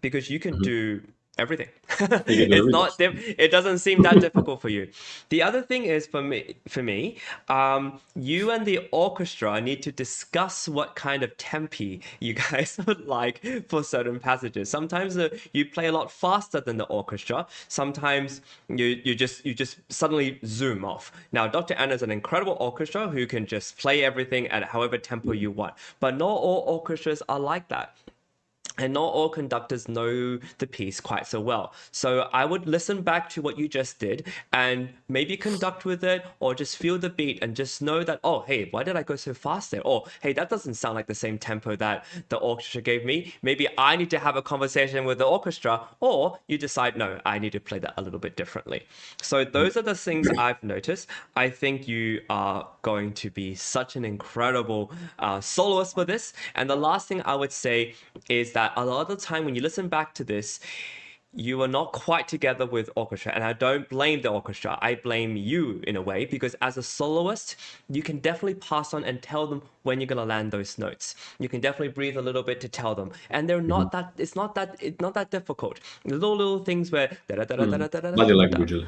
because you can Mhm. do everything. I can do It's everything. not it doesn't seem that difficult for you. The other thing is for me, you and the orchestra need to discuss what kind of tempi you guys would like for certain passages. Sometimes you play a lot faster than the orchestra. Sometimes you just suddenly zoom off. Now, Dr. Anna is an incredible orchestra who can just play everything at however tempo you want, but not all orchestras are like that. And not all conductors know the piece quite so well. So I would listen back to what you just did and maybe conduct with it or just feel the beat and just know that, oh, hey, why did I go so fast there? Or, hey, that doesn't sound like the same tempo that the orchestra gave me. Maybe I need to have a conversation with the orchestra, or you decide, no, I need to play that a little bit differently. So those are the things I've noticed. I think you are going to be such an incredible soloist for this. And the last thing I would say is that a lot of the time when you listen back to this, you are not quite together with orchestra. And I don't blame the orchestra. I blame you in a way because as a soloist, you can definitely pass on and tell them when you're gonna land those notes. You can definitely breathe a little bit to tell them. And they're Mhm. not that it's not that difficult. Little things where da da da da da Mhm. da da da Body da. language.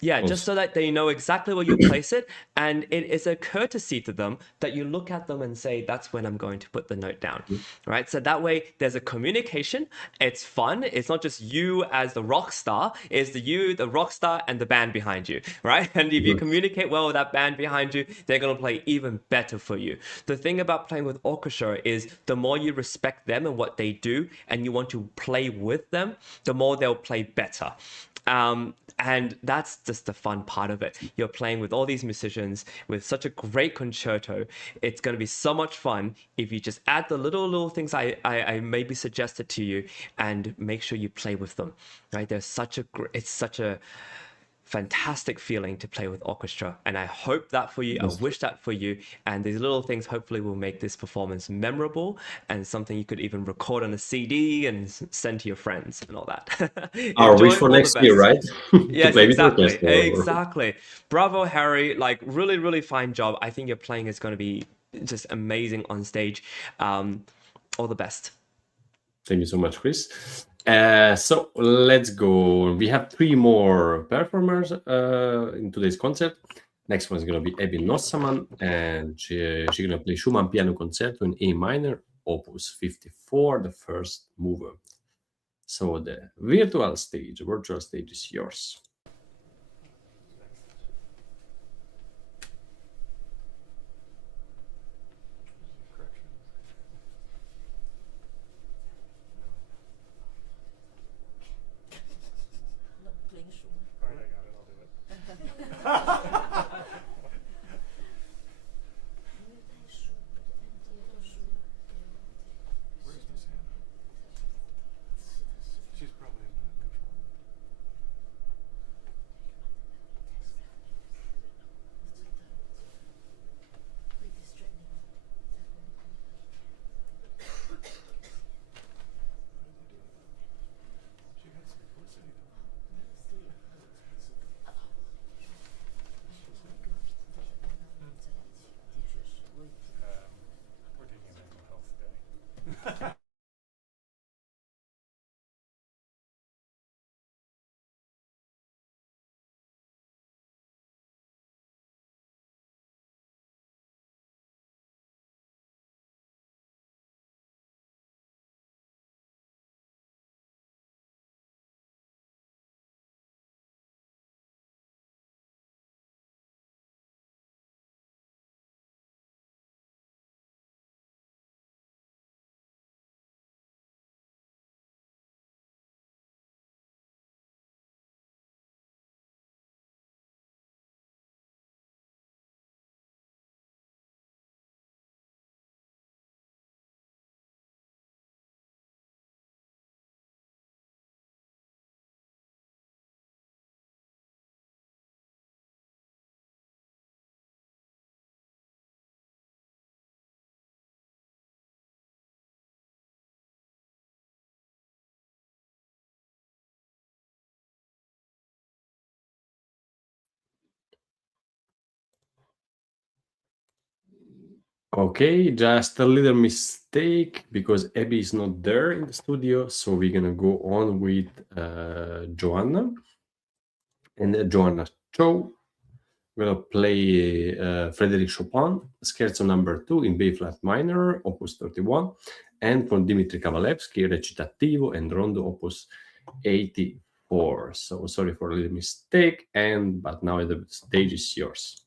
Yeah, just Also, so that they know exactly where you place it. And it is a courtesy to them that you look at them and say, that's when I'm going to put the note down. Right? So that way there's a communication. It's fun. It's not just you as the rock star, it's the rock star, and the band behind you. Right? And if you mhm. communicate well with that band behind you, they're going to play even better for you. The thing about playing with orchestra is the more you respect them and what they do, and you want to play with them, the more they'll play better. And that's just the fun part of it. You're playing with all these musicians with such a great concerto. It's going to be so much fun if you just add the little things I maybe suggested to you and make sure you play with them. Right? It's such a fantastic feeling to play with orchestra, and I hope that for you. I Yes. wish that for you, and these little things hopefully will make this performance memorable and something you could even record on a CD and send to your friends and all that. Our wish Enjoy. for All the next year, best. right? To Yes, play with exactly, orchestra. exactly. Bravo, Harry. Like, really, really fine job. I think your playing is going to be just amazing on stage. All the best. Thank you so much, Chris. So let's go. We have three more performers in today's concert. Next one is going to be Abby Nossaman, and she's going to play Schumann Piano Concerto in A minor, Opus 54, the first movement. So the virtual stage is yours. Okay, just a little mistake because Abby is not there in the studio, so we're gonna go on with Joanna. And Joanna Cho gonna play Frédéric Chopin, Scherzo number 2 in B flat minor, Opus 31, and from Dmitri Kabalevsky, Recitativo and Rondo, Opus 84. So sorry for a little mistake, but now the stage is yours.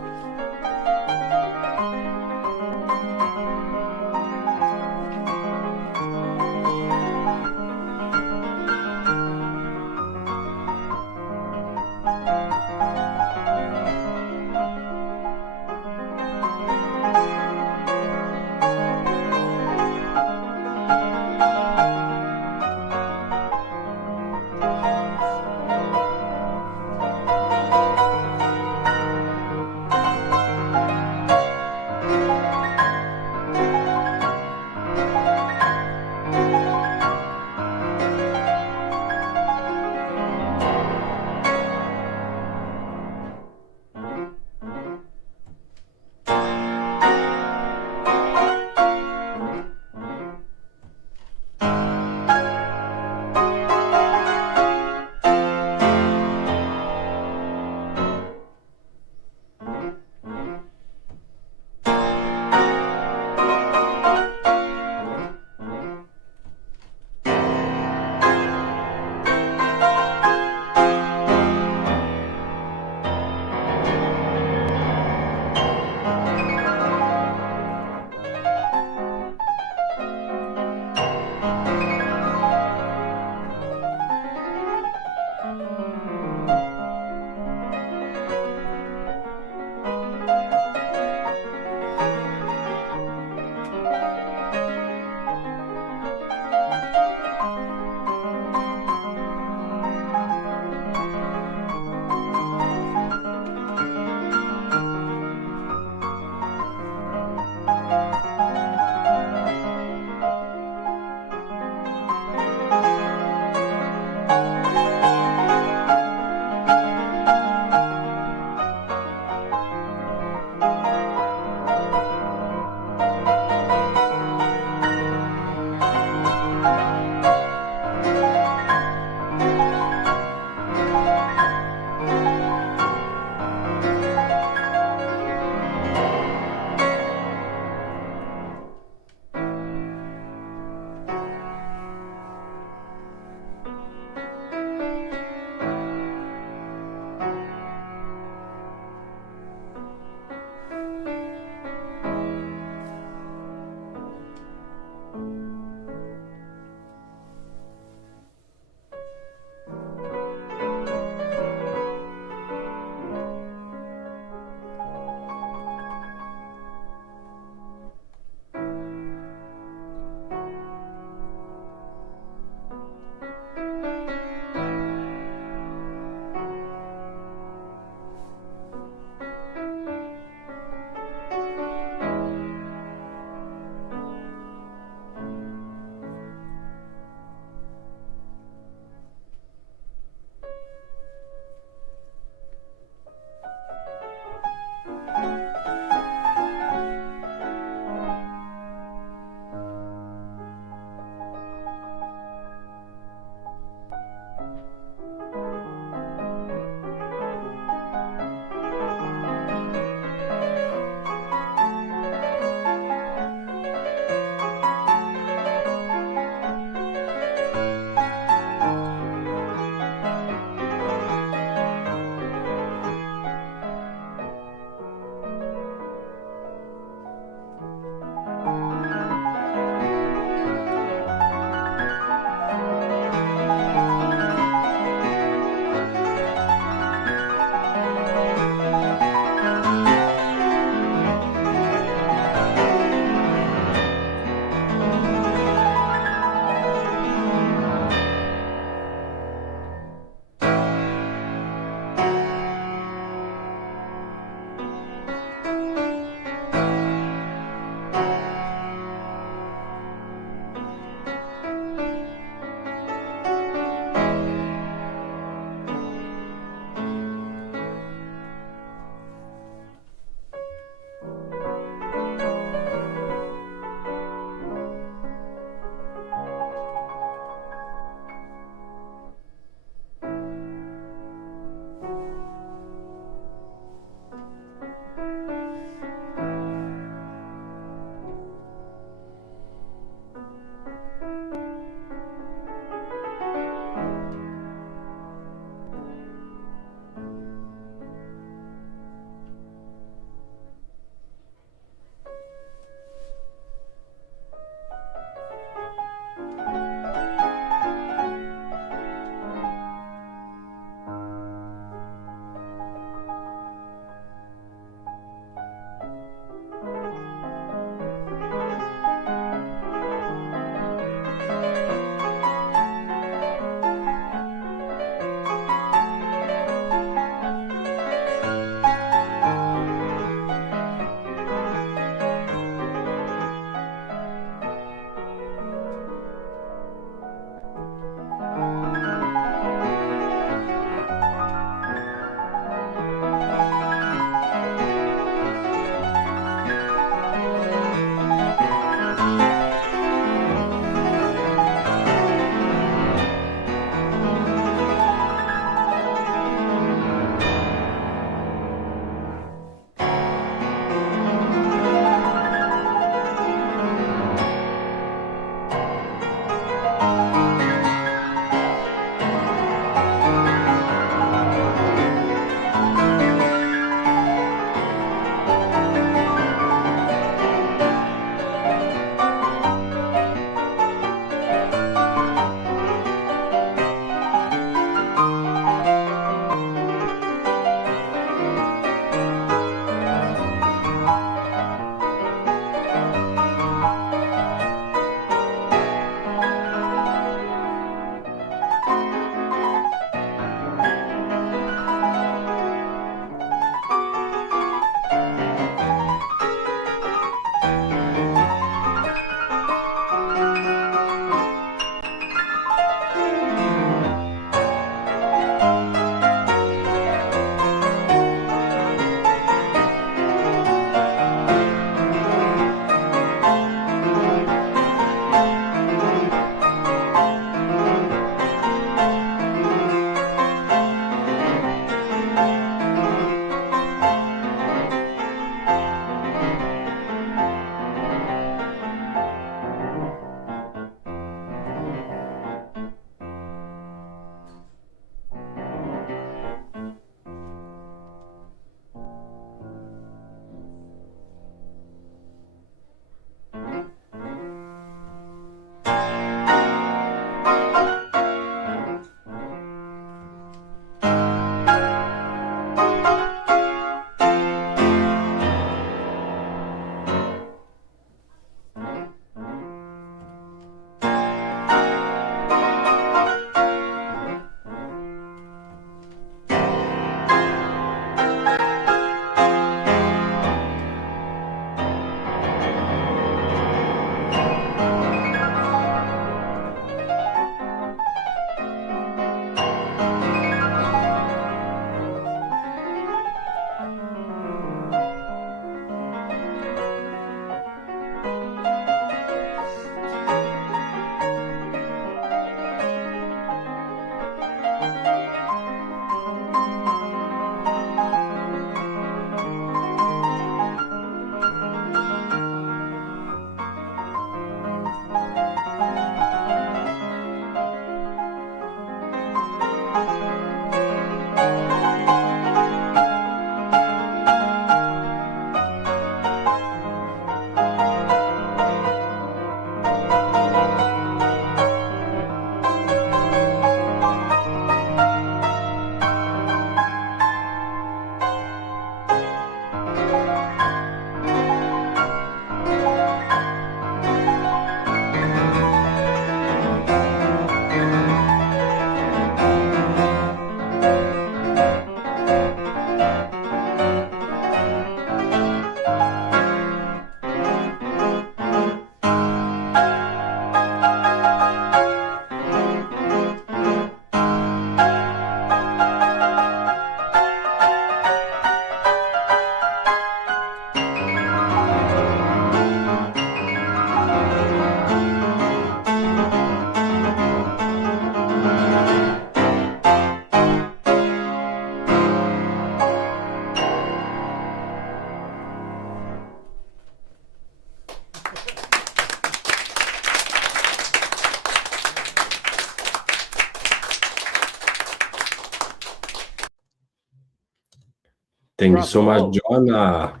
Thank you so much, Bravo. Joanna.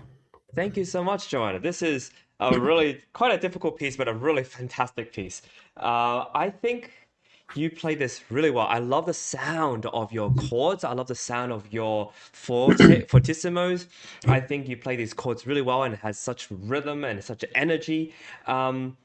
Thank you so much, Joanna. This is a really quite a difficult piece, but a really fantastic piece. I think you play this really well. I love the sound of your chords. I love the sound of your fortissimos. I think you play these chords really well and it has such rhythm and such energy. Um,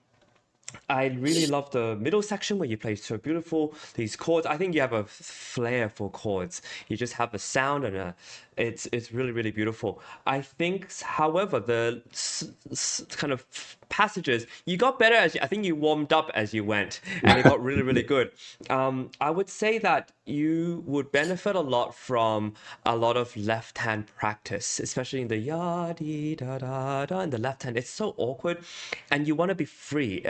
I really love the middle section where you play so beautiful these chords. I think you have a flair for chords. You just have a sound and it's really really beautiful. I think, however, the kind of passages you got better as I think you warmed up as you went, and it got really really good. I would say that you would benefit a lot from a lot of left hand practice, especially in the ya di da da da in the left hand. It's so awkward, and you want to be free.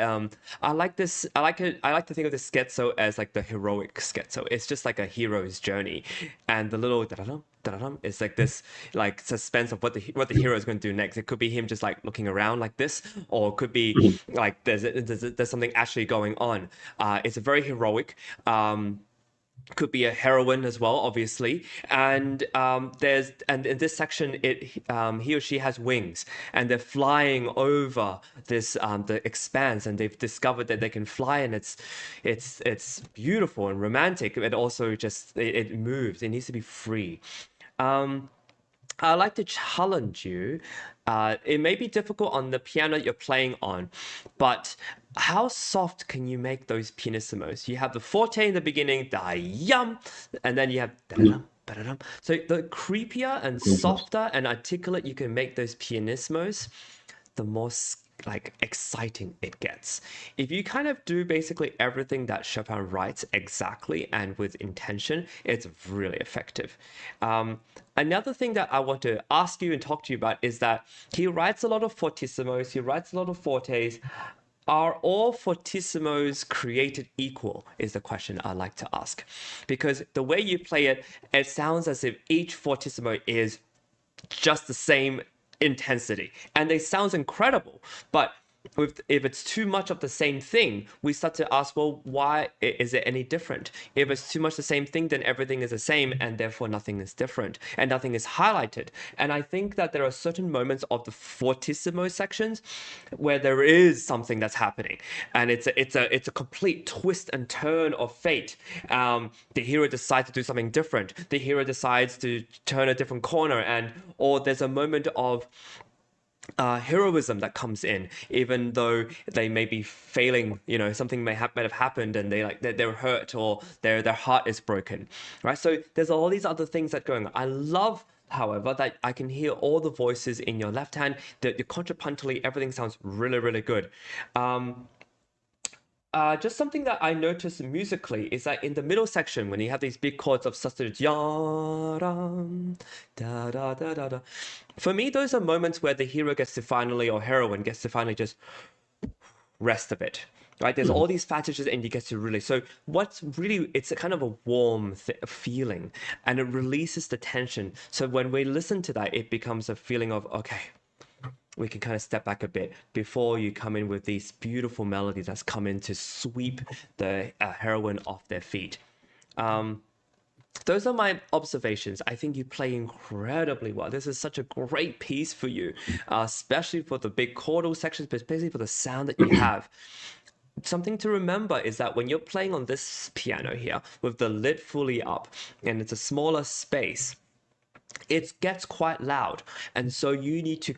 I like this. I like it. I like to think of the scherzo as like the heroic scherzo. It's just like a hero's journey, and the little da da da is like this like suspense of what the hero is going to do next. It could be him just like looking around like this, or it could be like there's something actually going on. It's a very heroic. Could be a heroine as well, obviously. And and in this section, he or she has wings, and they're flying over this the expanse, and they've discovered that they can fly, and it's beautiful and romantic. It also just it moves. It needs to be free. Um, I'd like to challenge you. It may be difficult on the piano you're playing on, but how soft can you make those pianissimos? You have the forte in the beginning, da yum, and then you have da da dum, ba da dum. So the creepier and softer and articulate you can make those pianissimos, the more like exciting it gets. If you kind of do basically everything that Chopin writes exactly and with intention, it's really effective. Another thing that I want to ask you and talk to you about is that he writes a lot of fortissimos, he writes a lot of fortes. Are all fortissimos created equal? Is the question I'd like to ask. Because the way you play it, it sounds as if each fortissimo is just the same intensity, and they sounds incredible. But if it's too much of the same thing, we start to ask, well, why is it any different? If it's too much the same thing, then everything is the same, and therefore nothing is different, and nothing is highlighted. And I think that there are certain moments of the fortissimo sections where there is something that's happening, and it's a complete twist and turn of fate. The hero decides to do something different. The hero decides to turn a different corner, and or there's a moment of heroism that comes in, even though they may be failing. Something might have happened, and they're hurt, or their heart is broken, right? So there's all these other things that going on. I love, however, that I can hear all the voices in your left hand. The contrapuntally, everything sounds really, really good. Just something that I noticed musically is that in the middle section, when you have these big chords of substitutes, ya da da da da da, for me, those are moments where the hero gets to finally, or heroine gets to finally just rest a bit. Right? There's all these passages, and you get to really. So what's really, it's a kind of a warm feeling, and it releases the tension. So when we listen to that, it becomes a feeling of, okay, we can kind of step back a bit before you come in with these beautiful melodies that's come in to sweep the heroine off their feet. Those are my observations. I think you play incredibly well. This is such a great piece for you, especially for the big chordal sections, but especially for the sound that you have. Something to remember is that when you're playing on this piano here with the lid fully up and it's a smaller space, it gets quite loud, and so you need to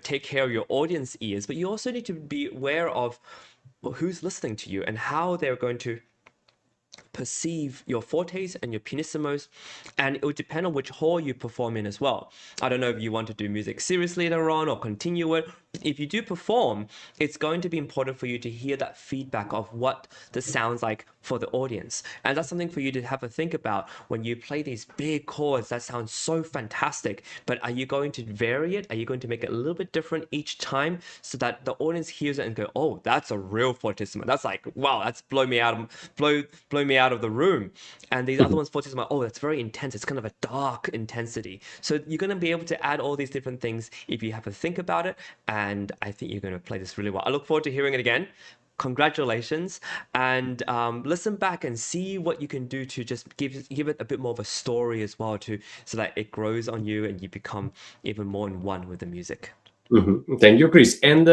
take care of your audience ears, but you also need to be aware of who's listening to you and how they're going to perceive your fortes and your pianissimos, and it would depend on which hall you perform in as well. I don't know if you want to do music seriously later on or continue it. If you do perform, it's going to be important for you to hear that feedback of what this sounds like for the audience, and that's something for you to have a think about when you play these big chords that sound so fantastic. But are you going to vary it? Are you going to make it a little bit different each time so that the audience hears it and go, oh, that's a real fortissimo, that's like, wow, that's blow me out of the room. And these other ones, fortissimo, oh, that's very intense, it's kind of a dark intensity. So you're going to be able to add all these different things if you have to think about it, and I think you're going to play this really well. I look forward to hearing it again. congratulations, and listen back and see what you can do to just give it a bit more of a story as well, to so that it grows on you and you become even more in one with the music. Thank you, Chris. And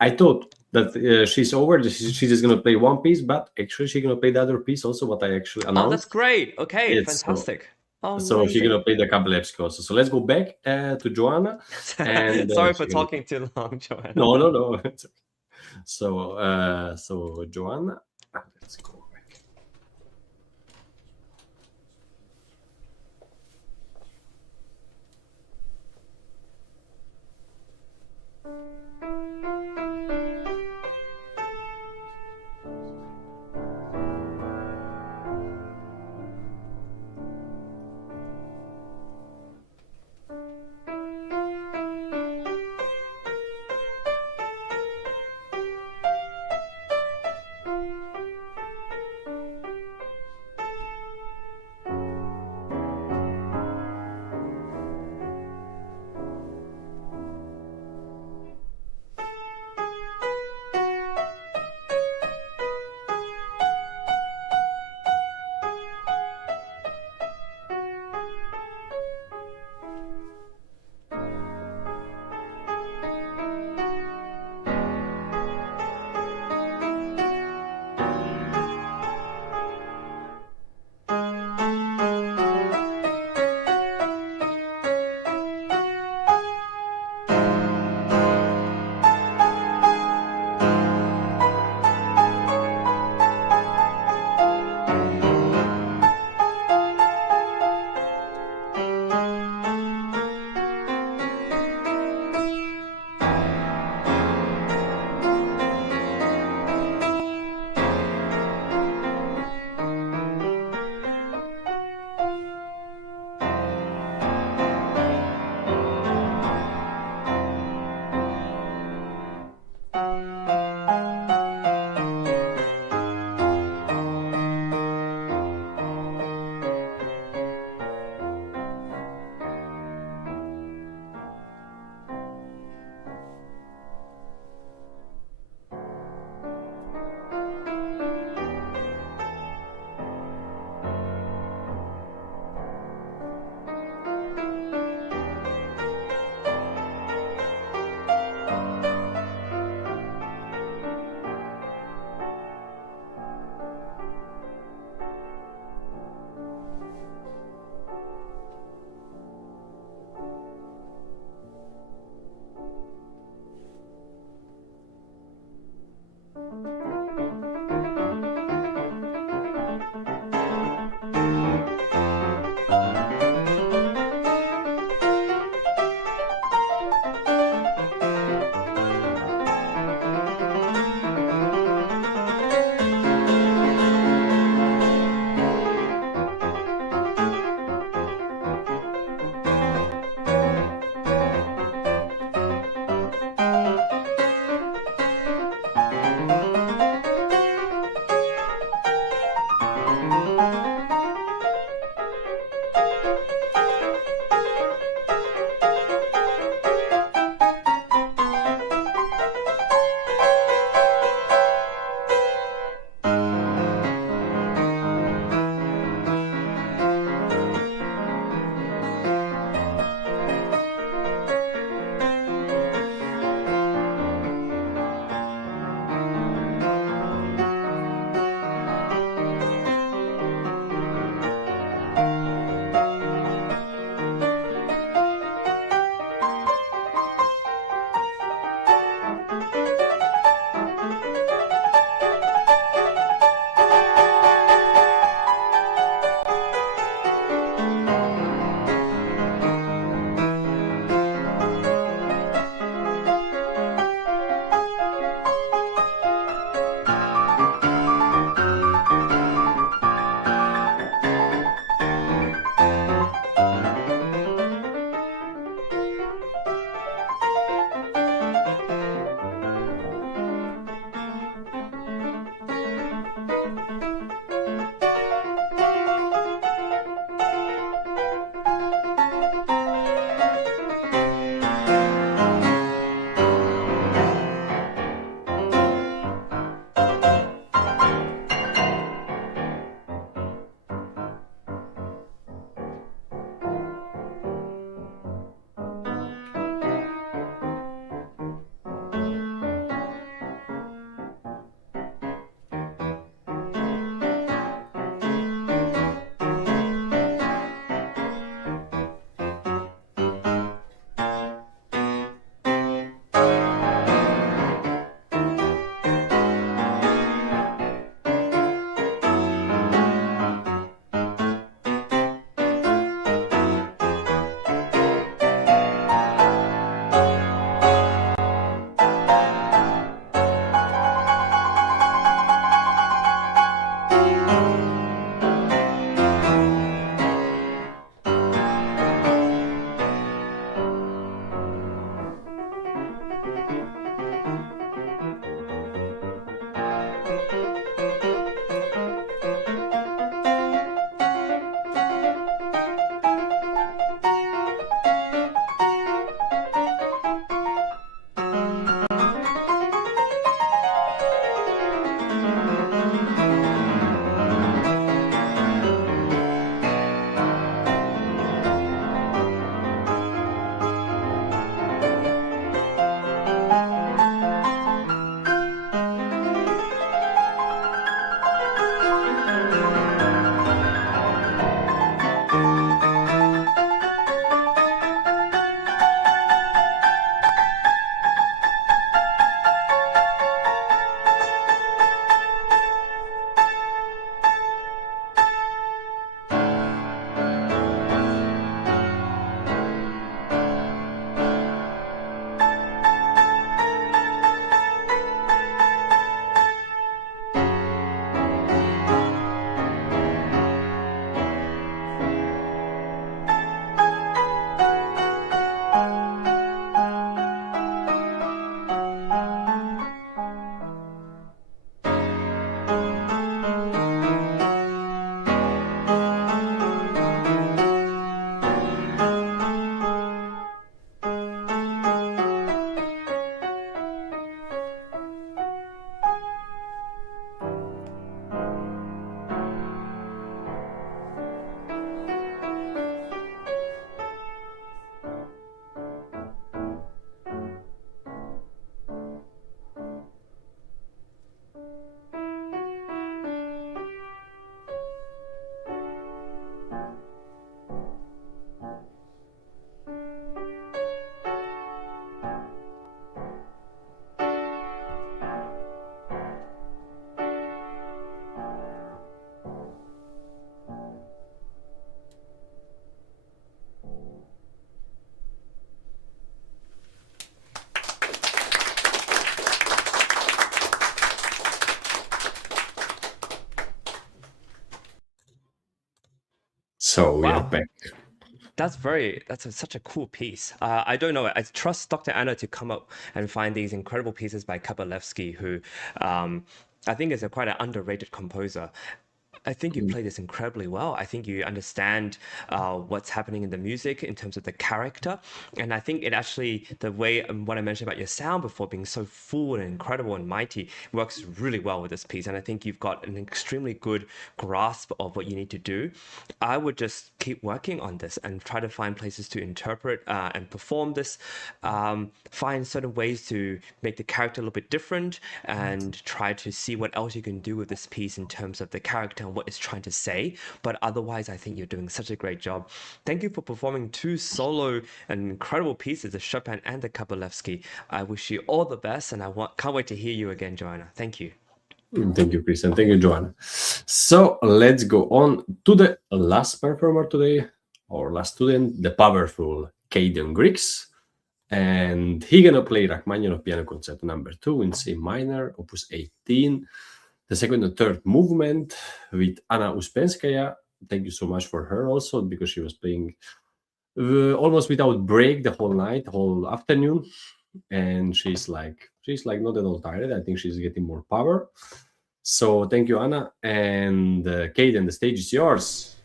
I thought that she's over. She's just gonna play one piece, but actually she's gonna play the other piece also. What I actually Oh, that's announced. great. Okay, It's fantastic. so she's Amazing. gonna play the Kabalevsky also. So let's go back to Joanna, and Sorry for she's gonna play. talking too long, Joanna. No, no, no. So Joanna, let's go back. So we are Wow. back. Such a cool piece. I don't know. I trust Dr. Anna to come up and find these incredible pieces by Kabalevsky, who I think is a quite an underrated composer. I think you play this incredibly well. I think you understand what's happening in the music in terms of the character. And I think it actually, the way what I mentioned about your sound before being so full and incredible and mighty works really well with this piece. And I think you've got an extremely good grasp of what you need to do. I would just keep working on this and try to find places to interpret and perform this, find certain ways to make the character a little bit different, and try to see what else you can do with this piece in terms of the character and what it's trying to say. But otherwise, I think you're doing such a great job. Thank you for performing two solo and incredible pieces, the Chopin and the Kabalevsky. I wish you all the best, and can't wait to hear you again, Joanna. Thank you. Thank you, Chris, and thank you, Joanna. So let's go on to the last performer today, our last student, the powerful Caden Griggs. And he's gonna play Rachmaninoff Piano Concerto number 2 in C minor, opus 18, the second and third movement with Anna Ouspenskaya. Thank you so much for her also, because she was playing almost without break the whole night, the whole afternoon. And she's like not at all tired. I think she's getting more power. So thank you, Anna. And Caden, the stage is yours.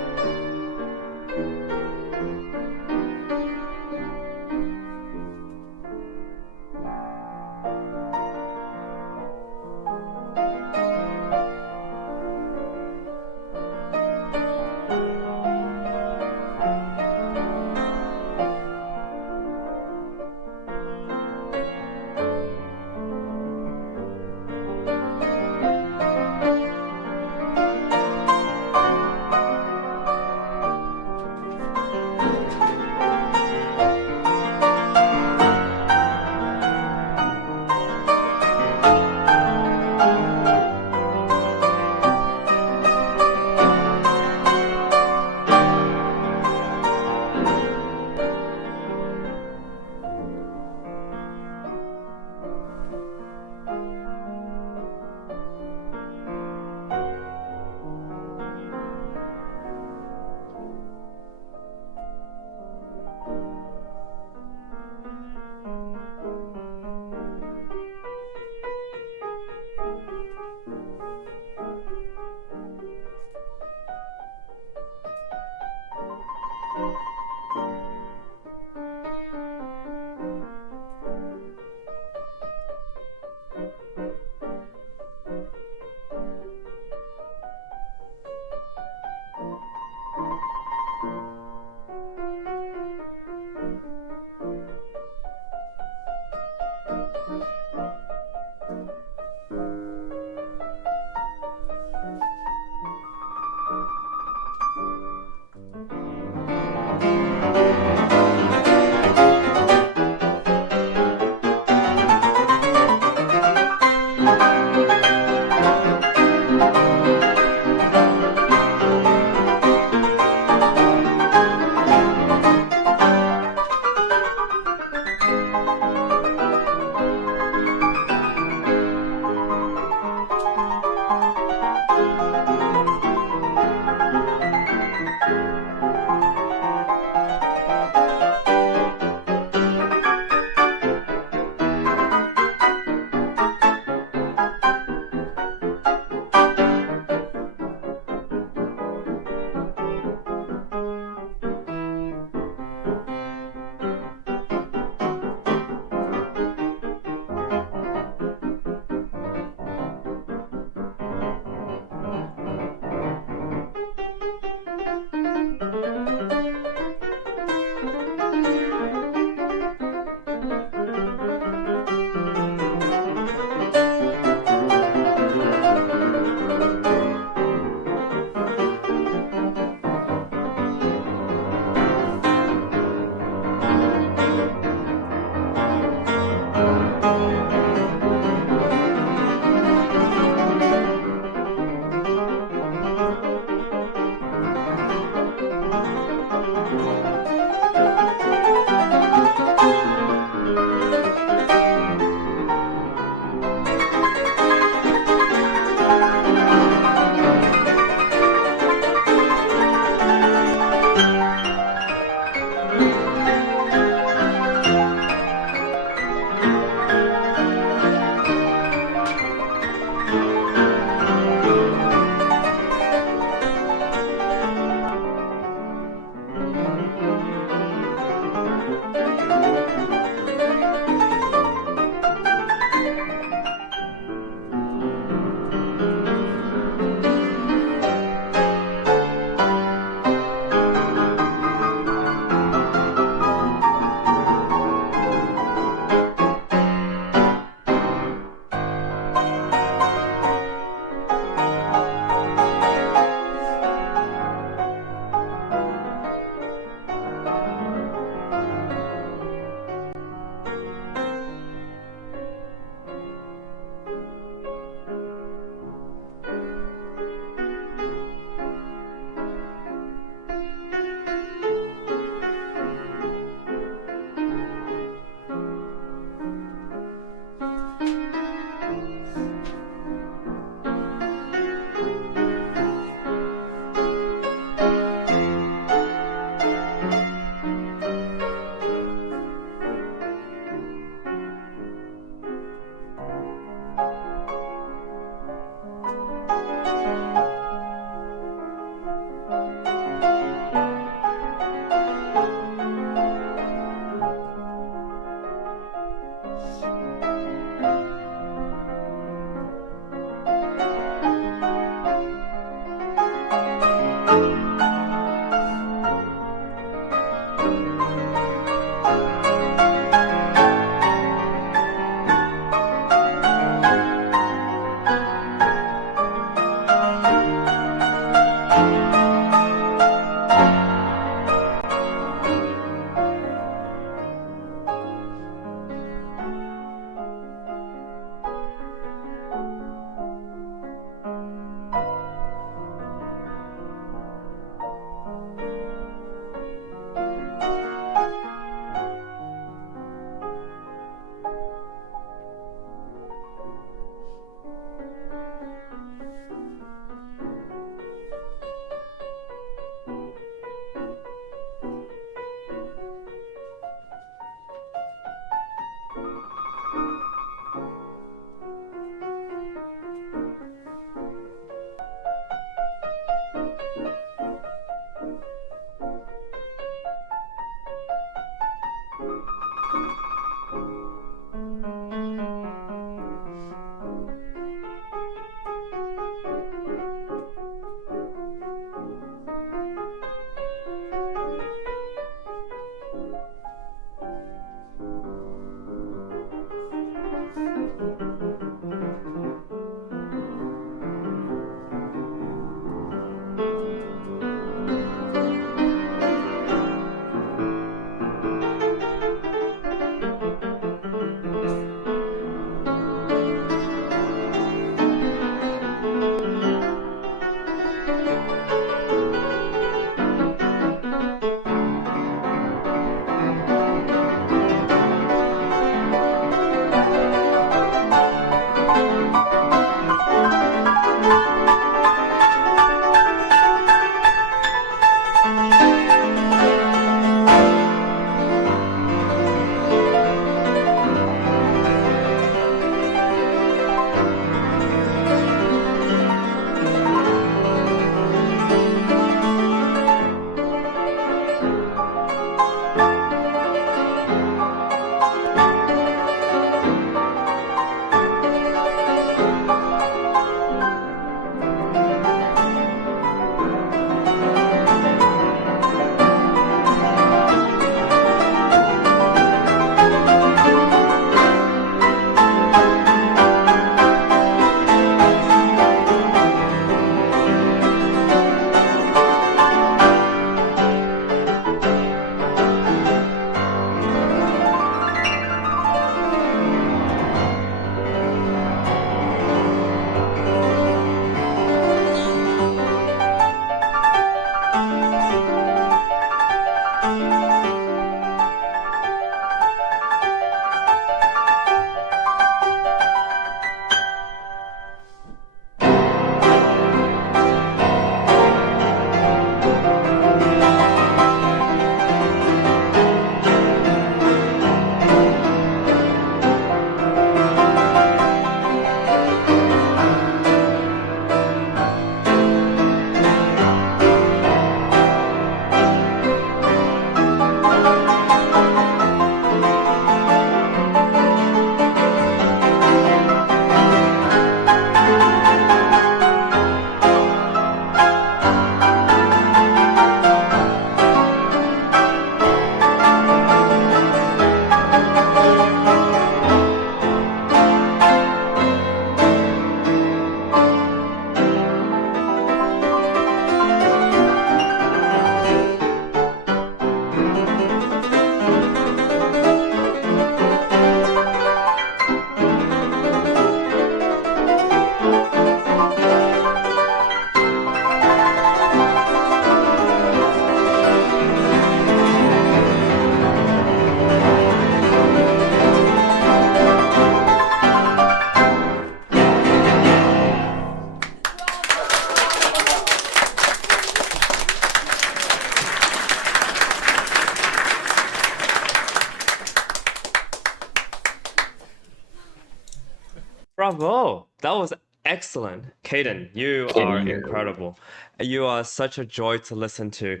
Bravo! That was excellent. Kaden, you are incredible. You are such a joy to listen to.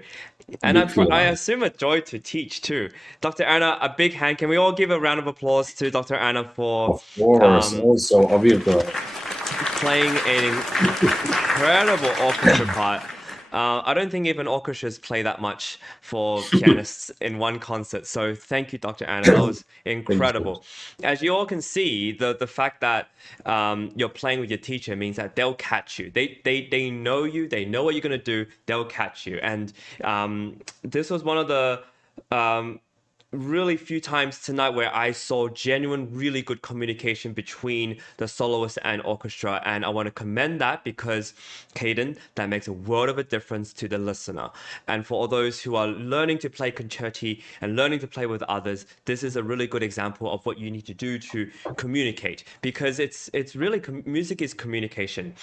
And Big I feeling. assume a joy to teach too. Dr. Anna, a big hand. Can we all give a round of applause to Dr. Anna for Of course, um, also a virtual. playing an incredible orchestra part. I don't think even orchestras play that much for pianists in one concert. So thank you, Dr. Anna. That was Thank you so much. incredible. As you all can see, the fact that you're playing with your teacher means that they'll catch you. They know you. They know what you're gonna do. They'll catch you. And this was one of the really few times tonight where I saw genuine, really good communication between the soloist and orchestra. And I want to commend that because, Caden, that makes a world of a difference to the listener. And for all those who are learning to play concerti and learning to play with others, this is a really good example of what you need to do to communicate because it's really, music is communication.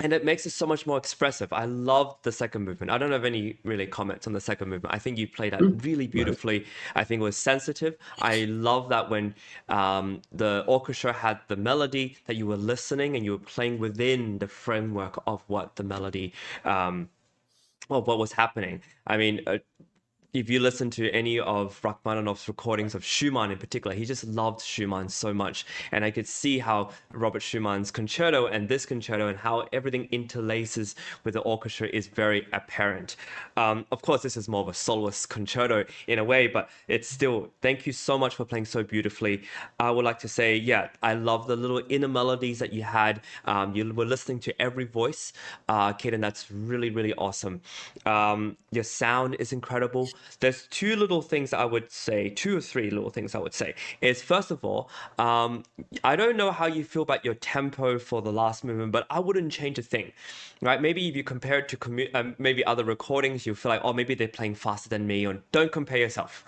And it makes it so much more expressive. I love the second movement. I don't have any really comments on the second movement. I think you played that really Right. beautifully. I think it was sensitive. I love that when the orchestra had the melody that you were listening and you were playing within the framework of what the melody, well, what was happening. I mean, if you listen to any of Rachmaninoff's recordings of Schumann in particular, he just loved Schumann so much. And I could see how Robert Schumann's concerto and this concerto and how everything interlaces with the orchestra is very apparent. Of course, this is more of a soloist concerto in a way, but it's still, thank you so much for playing so beautifully. I would like to say, yeah, I love the little inner melodies that you had. You were listening to every voice, Kaden, that's really, really awesome. Your sound is incredible. There's two little things I would say, two or three little things I would say. Is first of all, I don't know how you feel about your tempo for the last movement, but I wouldn't change a thing, right? Maybe if you compare it to maybe other recordings, you feel like, oh, maybe they're playing faster than me. Or don't compare yourself.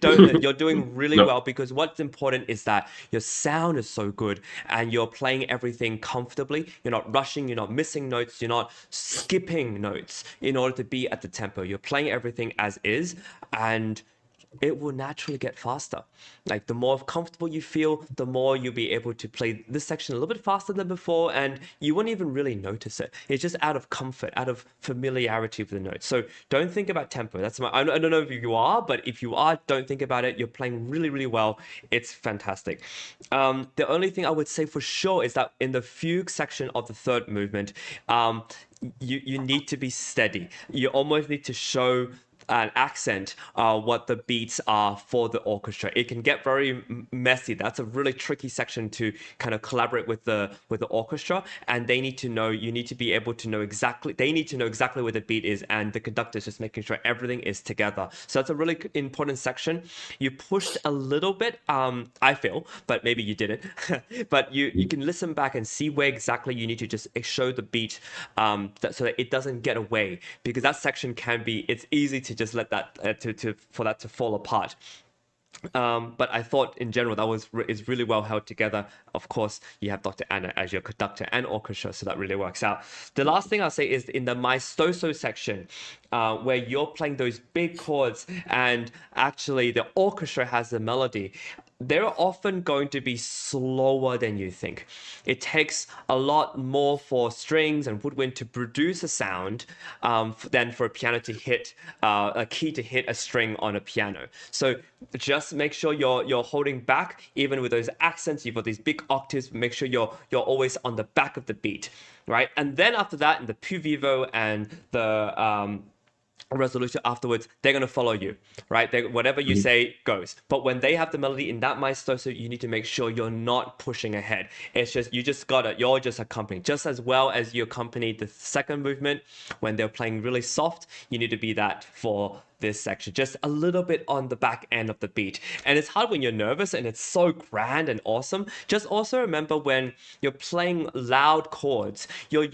Don't. You're doing really No, well because what's important is that your sound is so good and you're playing everything comfortably. You're not rushing. You're not missing notes. You're not skipping notes in order to be at the tempo. You're playing everything as is, and it will naturally get faster. Like the more comfortable you feel, the more you'll be able to play this section a little bit faster than before, and you won't even really notice it. It's just out of comfort, out of familiarity with the notes. So don't think about tempo. That's my. I don't know if you are, but if you are, don't think about it. You're playing really, really well. It's fantastic. The only thing I would say for sure is that in the fugue section of the third movement, you need to be steady. You almost need to show an accent what the beats are for the orchestra. It can get very messy. That's a really tricky section to kind of collaborate with the orchestra, and they need to know. You need to be able to know exactly. They need to know exactly where the beat is, and the conductor is just making sure everything is together. So that's a really important section. You pushed a little bit, I feel, but maybe you didn't. But you can listen back and see where exactly you need to just show the beat, so that it doesn't get away, because that section can be. It's easy to just let that for that to fall apart. But I thought in general that is really well held together. Of course, you have Dr. Anna as your conductor and orchestra, so that really works out. The last thing I'll say is in the maestoso section, where you're playing those big chords and actually the orchestra has the melody. They're often going to be slower than you think. It takes a lot more for strings and woodwind to produce a sound than for a piano to hit a key to hit a string on a piano. So just make sure you're holding back, even with those accents. You've got these big octaves. Make sure you're always on the back of the beat, right? And then after that, in the più vivo and the resolution afterwards, they're going to follow you, right? Whatever you say goes. But when they have the melody in that maestro, so you need to make sure you're not pushing ahead. It's just, you're just accompanying. Just as well as you accompanied the second movement, when they're playing really soft, you need to be that for this section, just a little bit on the back end of the beat. And it's hard when you're nervous and it's so grand and awesome. Just also remember when you're playing loud chords, your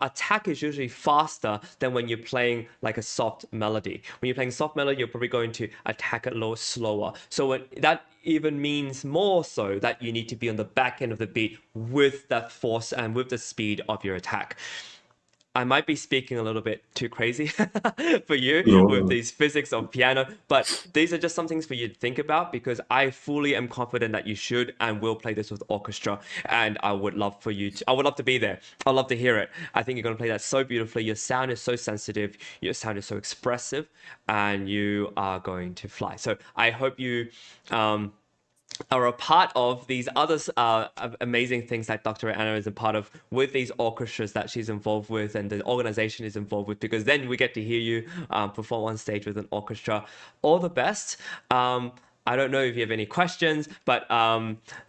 attack is usually faster than when you're playing like a soft melody. When you're playing soft melody, you're probably going to attack it a little slower. So that even means more so that you need to be on the back end of the beat with that force and with the speed of your attack. I might be speaking a little bit too crazy for you No, with no. these physics of piano, but these are just some things for you to think about because I fully am confident that you should and will play this with orchestra. And I would love for you to, I would love to be there. I'd love to hear it. I think you're going to play that so beautifully. Your sound is so sensitive, your sound is so expressive, and you are going to fly. So I hope you. Are a part of these other amazing things that Dr. Anna is a part of with these orchestras that she's involved with and the organization is involved with, because then we get to hear you perform on stage with an orchestra. All the best. I don't know if you have any questions, but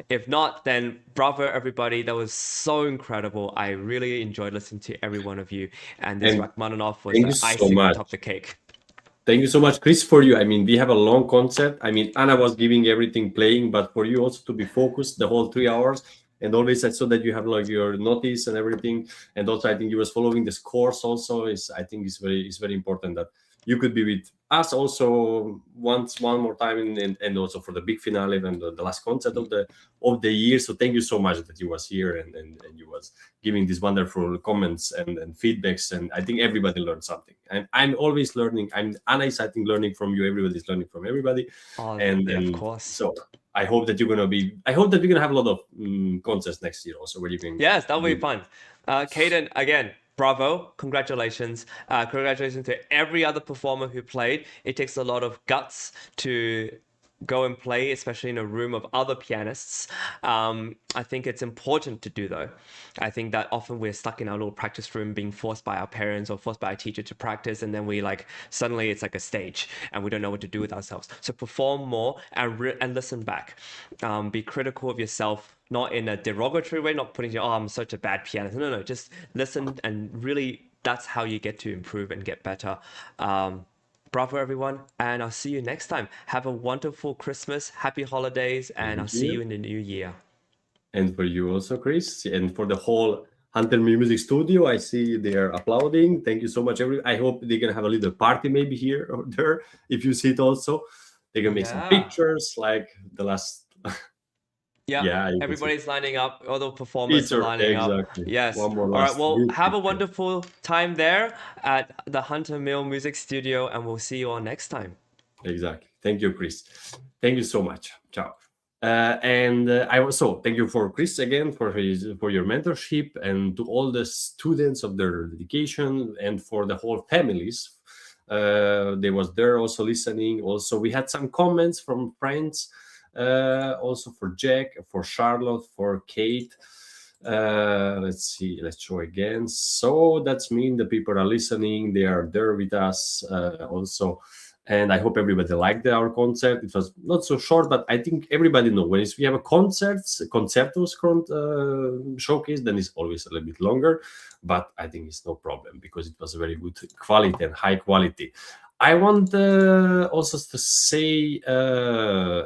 if not, then bravo, everybody. That was so incredible. I really enjoyed listening to every one of you. And this And Rachmaninoff was thank you the so icing on much. top of the cake. Thank you so much, Chris, for you. I mean, we have a long concert. I mean, Anna was giving everything playing, but for you also to be focused the whole 3 hours. And always I saw that you have like your notice and everything. And also I think you was following this course also is I think it's very important that you could be with us also one more time and also for the big finale and the last concert of the year. So thank you so much that you was here and you was giving these wonderful comments and feedbacks. And I think everybody learned something. And I'm always learning. Anna is, I think, learning from you. Everybody's learning from everybody. Oh, And yeah, of course. So I hope that we're gonna have a lot of concerts next year also where you can. Yes, that'll be fun. Caden, again, bravo. Congratulations. Congratulations to every other performer who played. It takes a lot of guts to go and play, especially in a room of other pianists. I think it's important to do, though. I think that often we're stuck in our little practice room being forced by our parents or forced by a teacher to practice, and then we suddenly it's like a stage and we don't know what to do with ourselves. So perform more and listen back. Be critical of yourself, not in a derogatory way, not putting you, oh, I'm such a bad pianist. No, just listen and really that's how you get to improve and get better. Bravo, everyone, and I'll see you next time. Have a wonderful Christmas, happy holidays, and I'll see you in the new year. And for you also, Chris, and for the whole Hunter Music Studio, I see they are applauding. Thank you so much, I hope they can have a little party maybe here or there. If you see it also, they can make some pictures like the last. Yeah, everybody's lining up. All the performers are lining up. Yes. All right. Well, have a wonderful time there at the Hunter Mill Music Studio, and we'll see you all next time. Exactly. Thank you, Chris. Thank you so much. Ciao. I also thank you for Chris again for your mentorship and to all the students of their dedication and for the whole families. They was there also listening. Also, we had some comments from friends. Also for Jack, for Charlotte, for Kate. Let's see, let's show again. So that's mean the people are listening, they are there with us also. And I hope everybody liked our concert. It was not so short, but I think everybody knows when we have a concertos showcase, then it's always a little bit longer. But I think it's no problem because it was a very good quality and high quality. I want also to say a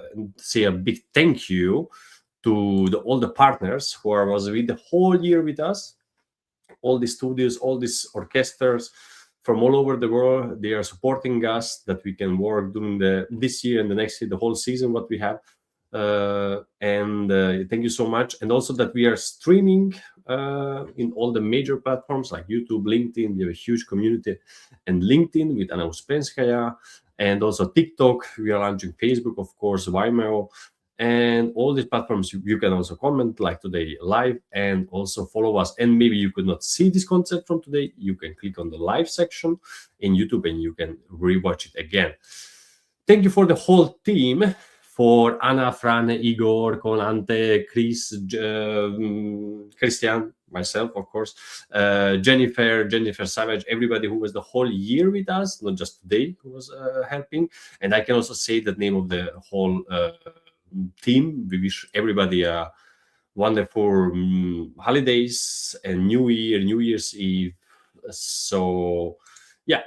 big thank you to all the partners who was with the whole year with us, all the studios, all these orchestras from all over the world. They are supporting us that we can work during this year and the next year, the whole season what we have. Thank you so much. And also that we are streaming in all the major platforms like YouTube, LinkedIn. We have a huge community, and LinkedIn with Anna Ouspenskaya, and also TikTok. We are launching Facebook, of course, Vimeo, and all these platforms. You can also comment like today live and also follow us. And maybe you could not see this concert from today. You can click on the live section in YouTube and you can rewatch it again. Thank you for the whole team. For Anna, Fran, Igor, Conante, Chris, Christian, myself, of course, Jennifer Savage, everybody who was the whole year with us, not just today, who was helping. And I can also say the name of the whole team. We wish everybody a wonderful holidays and New Year's Eve. So, yeah.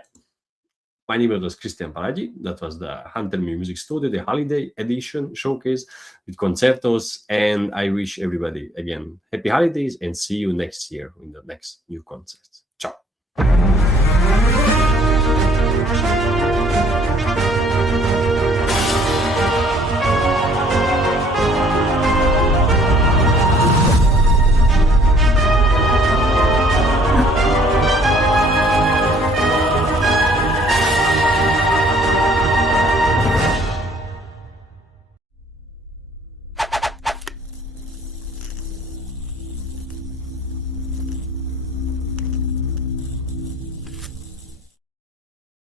My name was Christian Paragi. That was the Hunter Music Studio, the holiday edition showcase with concertos. And I wish everybody, again, happy holidays and see you next year in the next new concerts. Ciao.